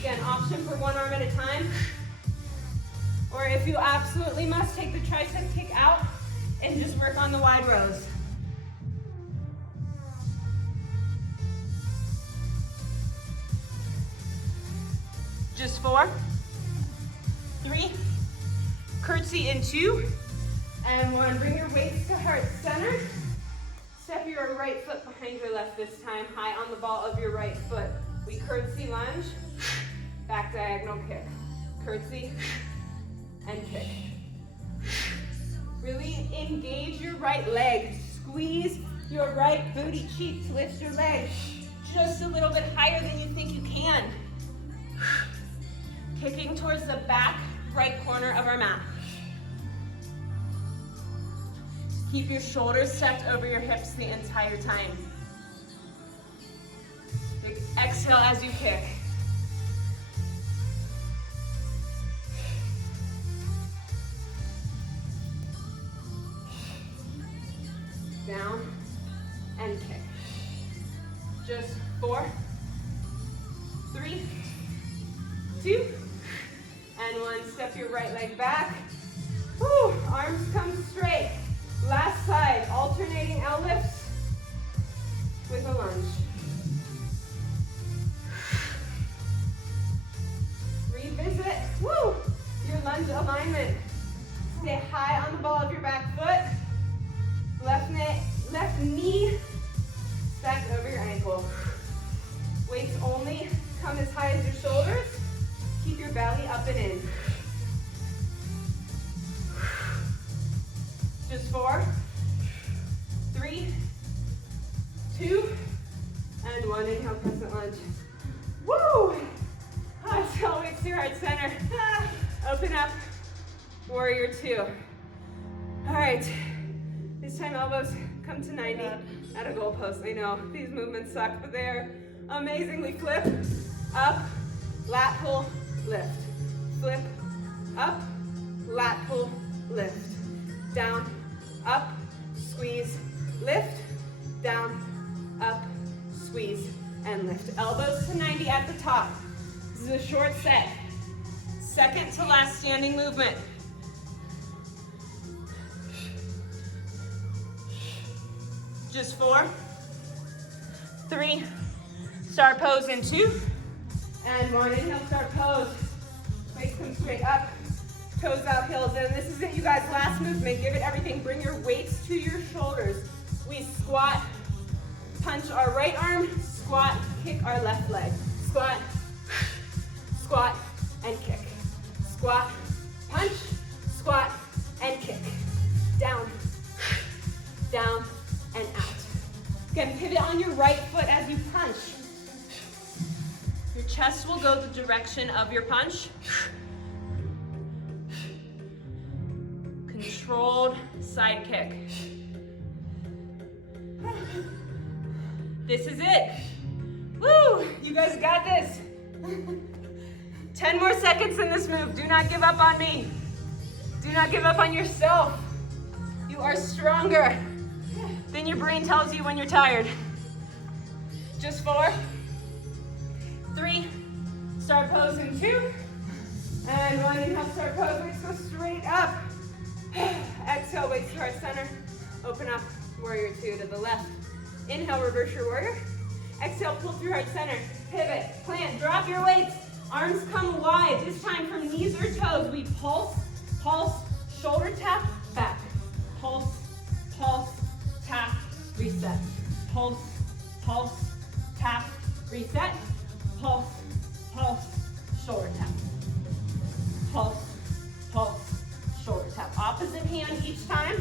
Again, option for one arm at a time. Or if you absolutely must, take the tricep kick out and just work on the wide rows. Just 4, 3, curtsy in 2, and 1. Bring your weights to heart center. Step your right foot behind your left this time, high on the ball of your right foot. We curtsy lunge, back diagonal kick. Curtsy and kick. Really engage your right leg. Squeeze your right booty cheek to lift your leg just a little bit higher than you think you can. Kicking towards the back right corner of our mat. Keep your shoulders stacked over your hips the entire time. Big exhale as you kick. Down and kick. Just 4, 3, 2, and 1. Step your right leg back. Woo, arms come straight. Last side, alternating L lifts with a lunge. Revisit, woo, your lunge alignment. Stay high on the ball of your back foot. Left knee stacked over your ankle. Weights only come as high as your shoulders. Keep your belly up and in. Just 4, 3, 2, and 1. Inhale, crescent lunge. Woo! Exhale, weights to your heart center. Open up, warrior 2. All right, this time elbows come to 90 at a goalpost. I know, these movements suck, but they're amazing. We flip, up, lat pull, lift. Flip, up, lat pull, lift. Down, up, squeeze, lift, down, up, squeeze, and lift. Elbows to 90 at the top. This is a short set. Second to last standing movement. Just 4, 3, start pose in 2, and 1. Inhale, start pose. Legs come straight up, toes out, heels in. This is it, you guys. Last movement. Give it everything. Bring your weights to your shoulders. We squat, punch our right arm, squat, kick our left leg. Squat, squat, and kick. Squat, punch, squat, and kick. Down, down, and out. Again, pivot on your right foot as you punch. Your chest will go the direction of your punch. Controlled side kick. This is it. Woo! You guys got this. 10 more seconds in this move. Do not give up on me. Do not give up on yourself. You are stronger than your brain tells you when you're tired. Just 4, 3, start pose in 2, and 1. Inhale, start pose. Weights go straight up. Exhale, weights to heart center. Open up, warrior 2 to the left. Inhale, reverse your warrior. Exhale, pull through heart center. Pivot, plant, drop your weights. Arms come wide. This time from knees or toes, we pulse, pulse, shoulder tap, back. Pulse, pulse, tap, reset. Pulse, pulse, tap, reset. Pulse, pulse, shoulder tap. Pulse, pulse, shoulder tap. Opposite hand each time.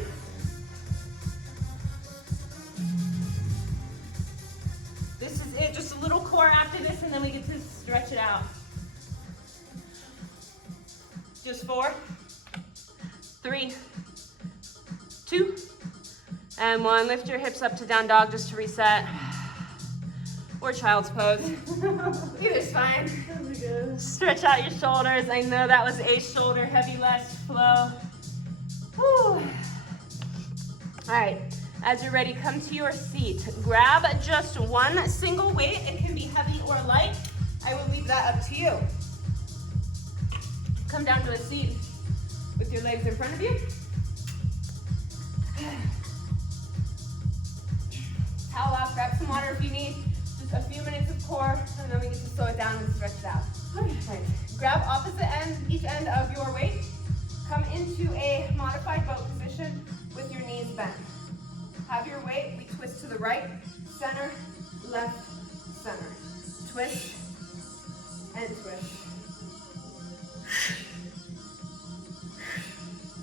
This is it, just a little core after this, and then we get to stretch it out. Just 4, 3, 2, and 1. Lift your hips up to down dog just to reset. Or child's pose. Either's fine. Stretch out your shoulders. I know that was a shoulder heavy last flow. Whew. All right, as you're ready, come to your seat. Grab just one single weight. It can be heavy or light. I will leave that up to you. Come down to a seat with your legs in front of you. Towel off, grab some water if you need. Just a few minutes of core, and then we get to slow it down and stretch it out. Right. Grab opposite end, each end of your weight. Come into a modified boat position with your knees bent. Have your weight, we twist to the right, center, left, center. Twist and twist.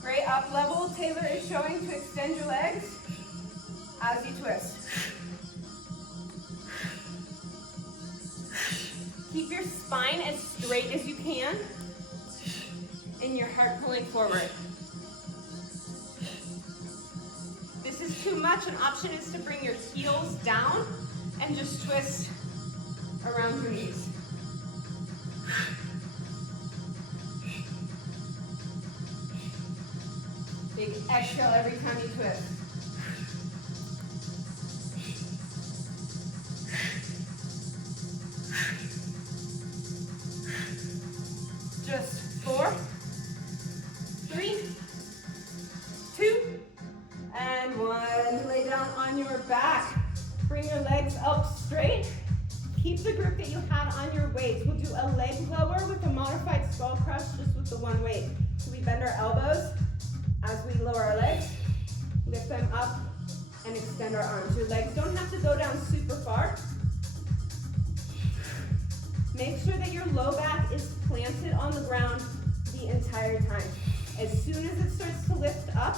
Great, up level. Taylor is showing to extend your legs as you twist. Keep your spine as straight as you can and your heart pulling forward. This is too much. An option is to bring your heels down and just twist around your knees. Big exhale every time you twist. Just 4, 3, 2, and 1. Lay down on your back. Bring your legs up straight. Keep the grip that you had on your weights. We'll do a leg lower with a modified skull crush just with the one weight. So we bend our elbows as we lower our legs. Lift them up and extend our arms. Your legs don't have to go down super far. Make sure that your low back is planted on the ground the entire time. As soon as it starts to lift up,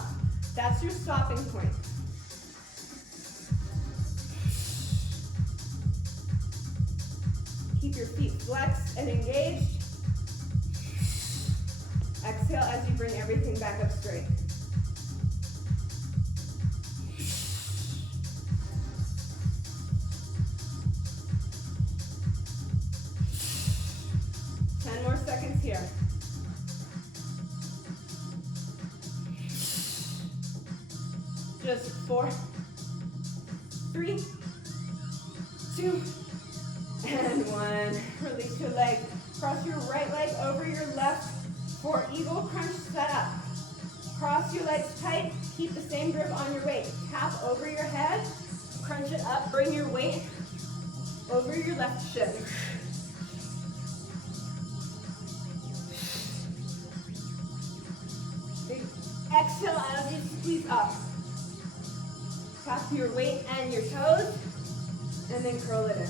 that's your stopping point. Keep your feet flexed and engaged. Exhale as you bring everything back up straight. More seconds here. Just 4, 3, 2, and 1. Release your leg. Cross your right leg over your left for eagle crunch setup. Cross your legs tight. Keep the same grip on your weight. Tap over your head. Crunch it up. Bring your weight over your left shin. Big exhale as you squeeze up. Tap your weight and your toes, and then curl it in.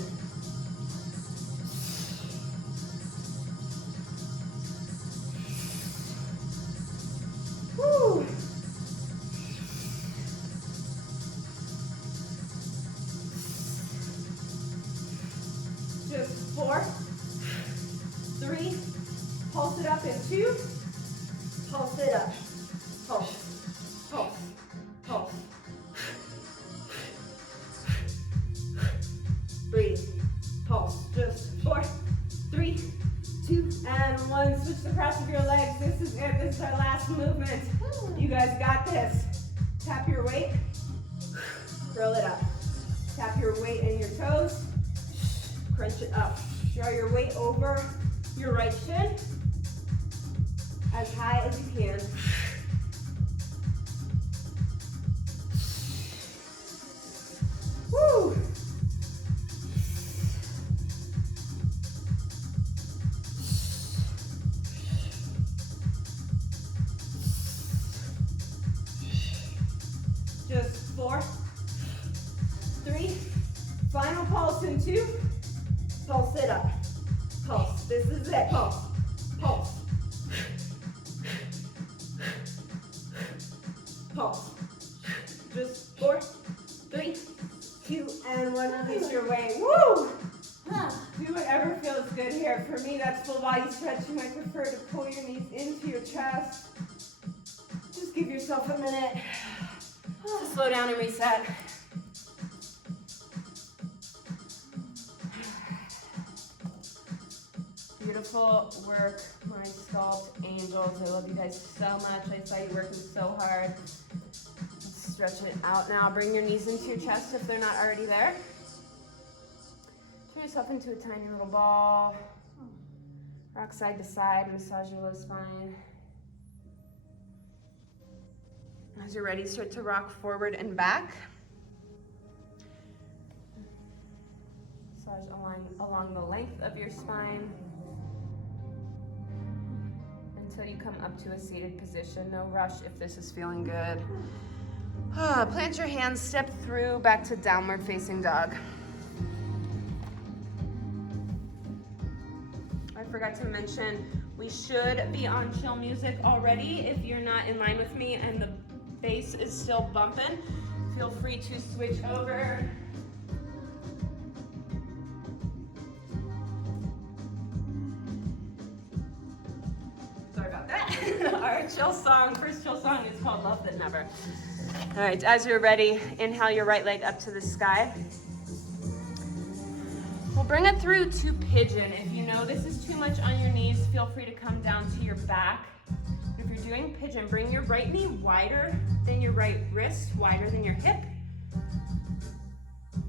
Woo! Just 4, 3, pulse it up in 2, pulse it up, pulse, pulse, pulse. Breathe, pulse, just 4, 3, 2, and 1. Switch the cross of your legs. This is it. This is our last movement. You guys got this. Tap your weight, curl it up. Tap your weight and your toes, crunch it up. Draw your weight over your right shin as high as you can. Woo! Just 4, 3, final pulse in 2, pulse it up, pulse, this is it, pulse, pulse, pulse, just 4, 3, 2, and 1, release your weight, woo! Do whatever feels good here. For me, that's full body stretch. You might prefer to pull your knees into your chest. Just give yourself a minute to slow down and reset. Beautiful work, my Sculpt angels. I love you guys so much. I saw you working so hard. Stretch it out now. Bring your knees into your chest if they're not already there. Turn yourself into a tiny little ball. Rock side to side, massage your low spine. As you're ready, start to rock forward and back. Massage along the length of your spine until you come up to a seated position. No rush if this is feeling good. Plant your hands, step through back to downward facing dog. I forgot to mention, we should be on chill music already. If you're not in line with me and the bass is still bumping, feel free to switch over. Sorry about that. Our chill song, first chill song is called Love That Never. All right, as you're ready, inhale your right leg up to the sky. We'll bring it through to pigeon. If you know this is too much on your knees, feel free to come down to your back. If you're doing pigeon, bring your right knee wider than your right wrist, wider than your hip.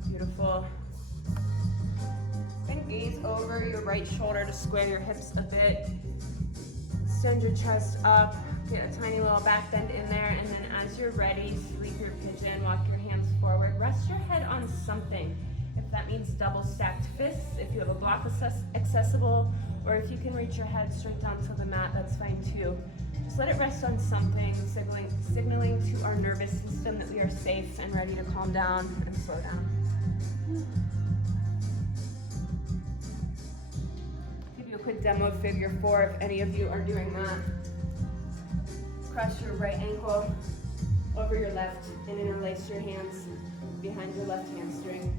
Beautiful. Then gaze over your right shoulder to square your hips a bit. Send your chest up, get a tiny little back bend in there, and then as you're ready, sleep your pigeon, walk your hands forward, rest your head on something. If that means double stacked fists, if you have a block accessible, or if you can reach your head straight down to the mat, that's fine too. Just let it rest on something, signaling to our nervous system that we are safe and ready to calm down and slow down. Give you a quick demo of figure 4 if any of you are doing that. Cross your right ankle over your left and interlace your hands behind your left hamstring.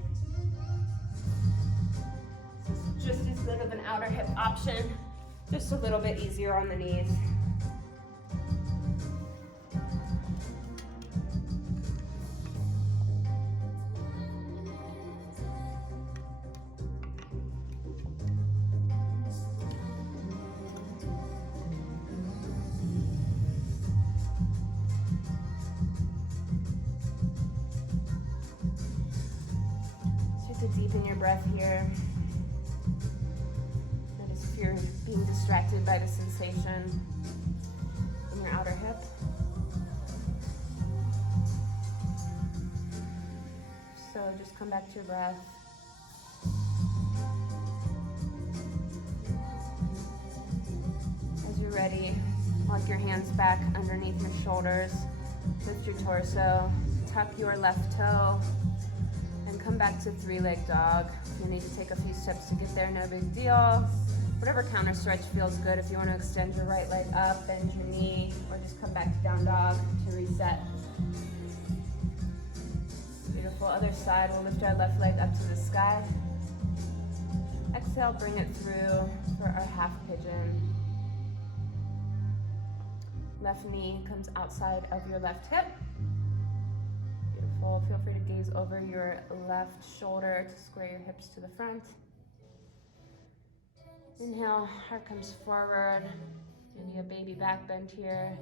Just as good of an outer hip option, just a little bit easier on the knees. Start to deepen your breath here. You're being distracted by the sensation in your outer hip. So just come back to your breath. you're ready, walk your hands back underneath your shoulders, lift your torso, tuck your left toe, and come back to three-leg dog. You need to take a few steps to get there, no big deal. Whatever counter stretch feels good. If you want to extend your right leg up, bend your knee, or just come back to down dog to reset. Beautiful. Other side, we'll lift our left leg up to the sky. Exhale, bring it through for our half pigeon. Left knee comes outside of your left hip. Beautiful. Feel free to gaze over your left shoulder to square your hips to the front. Inhale, heart comes forward. Maybe a baby back bend here.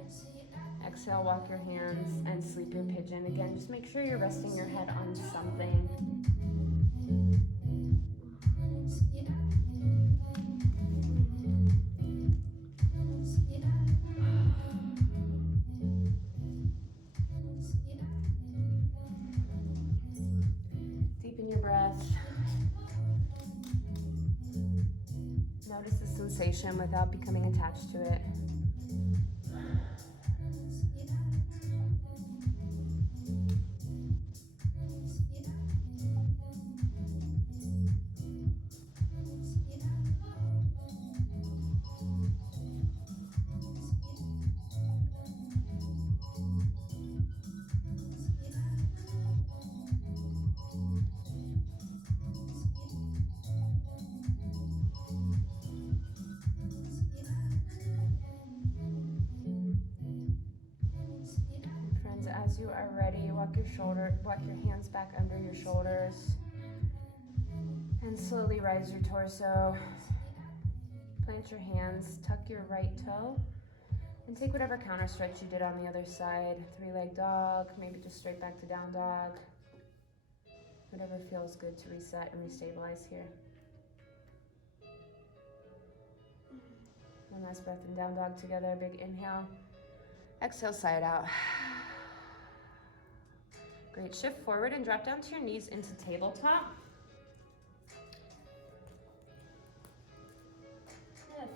Exhale, walk your hands and sleep your pigeon. Again, just make sure you're resting your head on something. Deepen your breath. Notice the sensation without becoming attached to it. As you are ready, walk your hands back under your shoulders and slowly rise your torso. Plant your hands, tuck your right toe, and take whatever counter stretch you did on the other side. Three-leg dog, maybe just straight back to down dog. Whatever feels good to reset and restabilize here. One last breath in down dog together, big inhale. Exhale, side out. Great, shift forward and drop down to your knees into tabletop.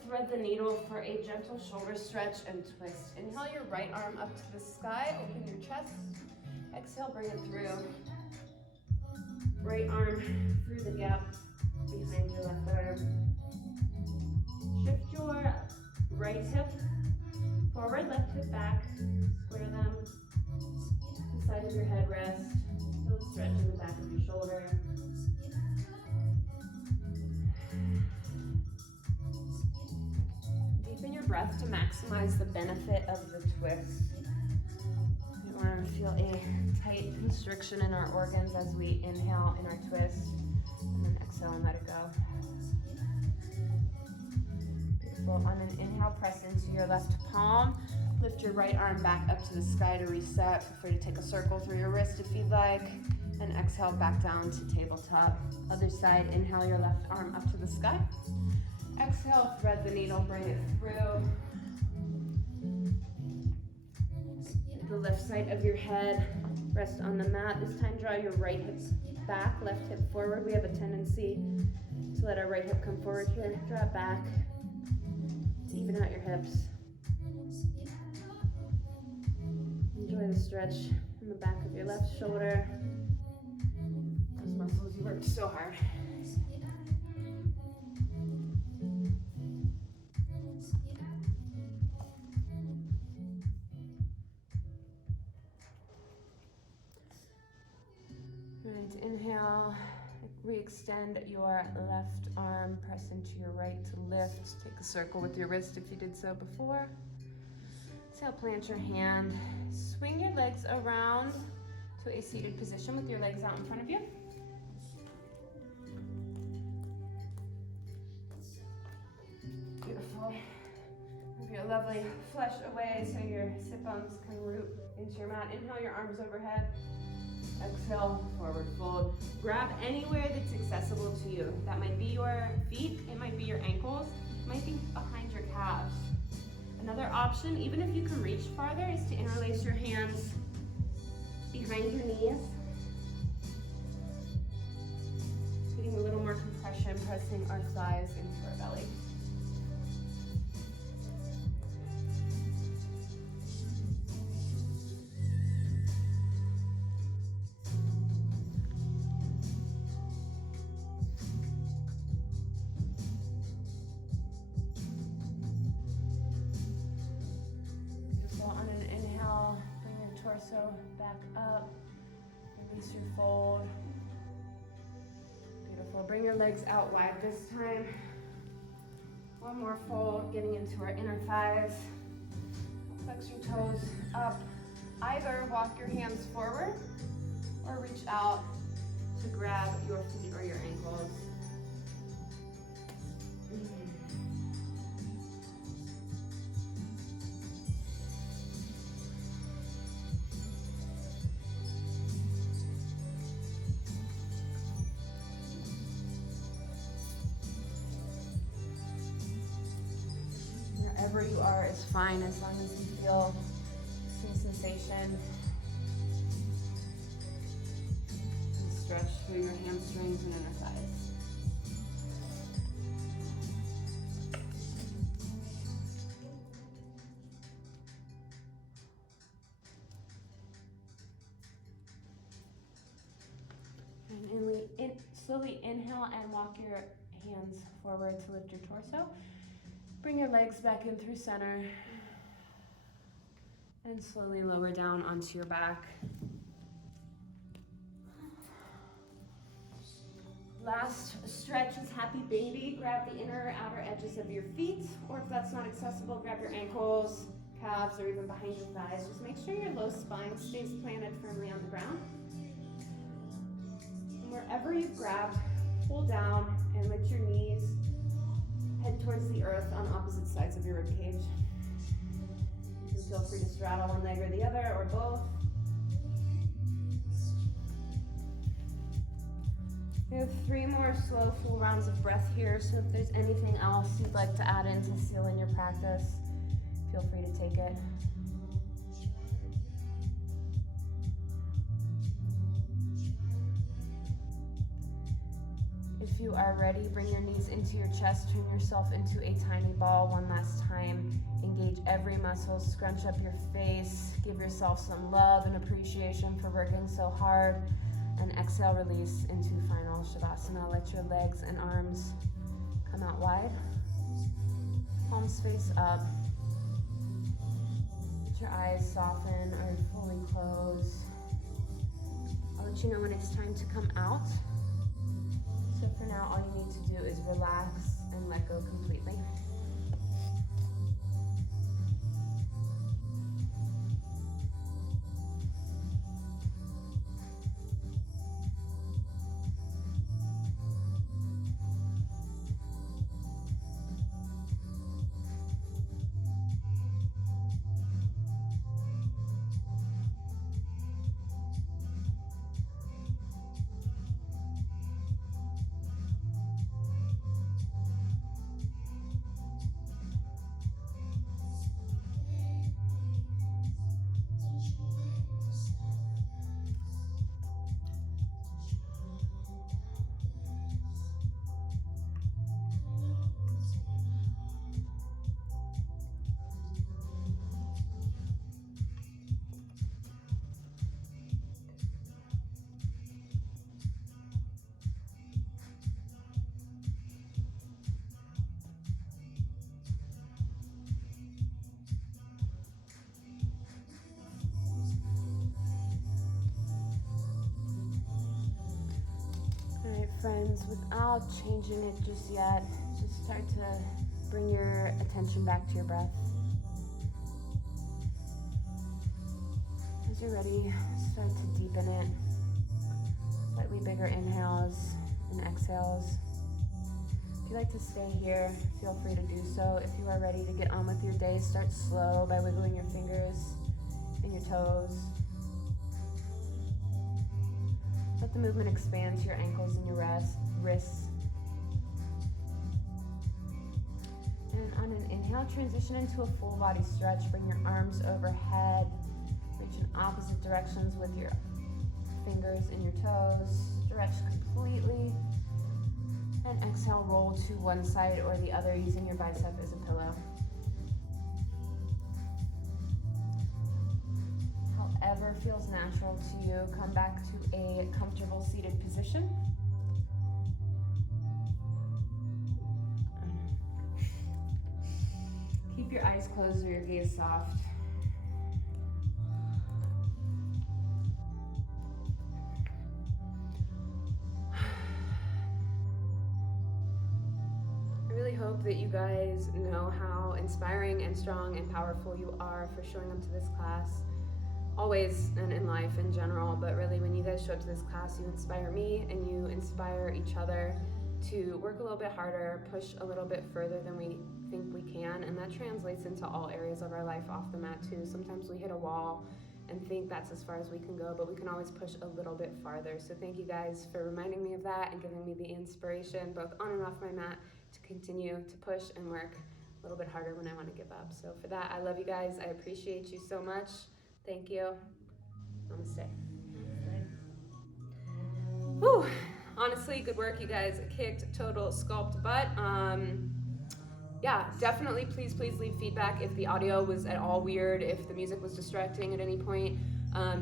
Thread the needle for a gentle shoulder stretch and twist. Inhale your right arm up to the sky, open your chest. Exhale, bring it through. Right arm through the gap behind your left arm. Shift your right hip forward, left hip back, square them. Side of your head rest, feel the stretch in the back of your shoulder. Deepen your breath to maximize the benefit of the twist. We want to feel a tight constriction in our organs as we inhale in our twist, and then exhale and let it go. Beautiful. On an inhale, press into your left palm. Lift your right arm back up to the sky to reset. Feel free to take a circle through your wrist if you'd like. And exhale back down to tabletop. Other side, inhale your left arm up to the sky. Exhale, thread the needle, bring it through. The left side of your head, rest on the mat. This time draw your right hip back, left hip forward. We have a tendency to let our right hip come forward here. Draw it back to even out your hips. Enjoy the stretch in the back of your left shoulder. Those muscles you worked so hard. And inhale, re-extend your left arm, press into your right to lift. Take a circle with your wrist if you did so before. Exhale, plant your hand. Swing your legs around to a seated position with your legs out in front of you. Beautiful. Move your lovely flesh away so your sit bones can root into your mat. Inhale your arms overhead. Exhale, forward fold. Grab anywhere that's accessible to you. That might be your feet, it might be your ankles, it might be behind your calves. Another option, even if you can reach farther, is to interlace your hands behind your knees. Getting a little more compression, pressing our thighs into our belly. back up, release your fold. Beautiful, bring your legs out wide this time. One more fold, getting into our inner thighs. Flex your toes up. Either walk your hands forward or reach out to grab your feet or your ankles. Wherever you are is fine as long as you feel some sensation. And stretch through your hamstrings and inner thighs. And slowly inhale and walk your hands forward to lift your torso. Bring your legs back in through center and slowly lower down onto your back. Last stretch is happy baby. Grab the inner or outer edges of your feet, or if that's not accessible, grab your ankles, calves, or even behind your thighs. Just make sure your low spine stays planted firmly on the ground. And wherever you've grabbed, pull down and lift your knees. Head towards the earth on opposite sides of your rib cage. You feel free to straddle one leg or the other, or both. We have 3 more slow, full rounds of breath here, so if there's anything else you'd like to add in to seal in your practice, feel free to take it. If you are ready, bring your knees into your chest, turn yourself into a tiny ball one last time. Engage every muscle, scrunch up your face, give yourself some love and appreciation for working so hard, and exhale, release into final Shavasana. Let your legs and arms come out wide. Palms face up. Let your eyes soften or fully close. I'll let you know when it's time to come out. So for now, all you need to do is relax and let go completely. Friends, without changing it just yet, just start to bring your attention back to your breath. As you're ready, start to deepen it. Slightly bigger inhales and exhales. If you like to stay here, feel free to do so. If you are ready to get on with your day, start slow by wiggling your fingers and your toes. Let the movement expand to your ankles and your wrists. And on an inhale, transition into a full body stretch. Bring your arms overhead. Reach in opposite directions with your fingers and your toes. Stretch completely. And exhale, roll to one side or the other using your bicep as a pillow. However feels natural to you, come back to a comfortable seated position. Keep your eyes closed or your gaze soft. hope that you guys know how inspiring and strong and powerful you are for showing up to this class. Always, and in life in general, but really when you guys show up to this class, you inspire me and you inspire each other to work a little bit harder, push a little bit further than we think we can, and that translates into all areas of our life off the mat too. Sometimes we hit a wall and think that's as far as we can go, but we can always push a little bit farther. So thank you guys for reminding me of that and giving me the inspiration, both on and off my mat, to continue to push and work a little bit harder when I want to give up. So for that, I love you guys. I appreciate you so much. Thank you. Namaste. Whew. Honestly, good work, you guys. Kicked total sculpt butt. Yeah, definitely please leave feedback if the audio was at all weird, if the music was distracting at any point.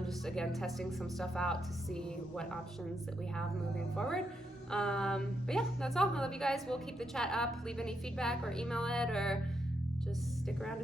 Just again, testing some stuff out to see what options that we have moving forward. But yeah, that's all. I love you guys. We'll keep the chat up. Leave any feedback or email it, or just stick around to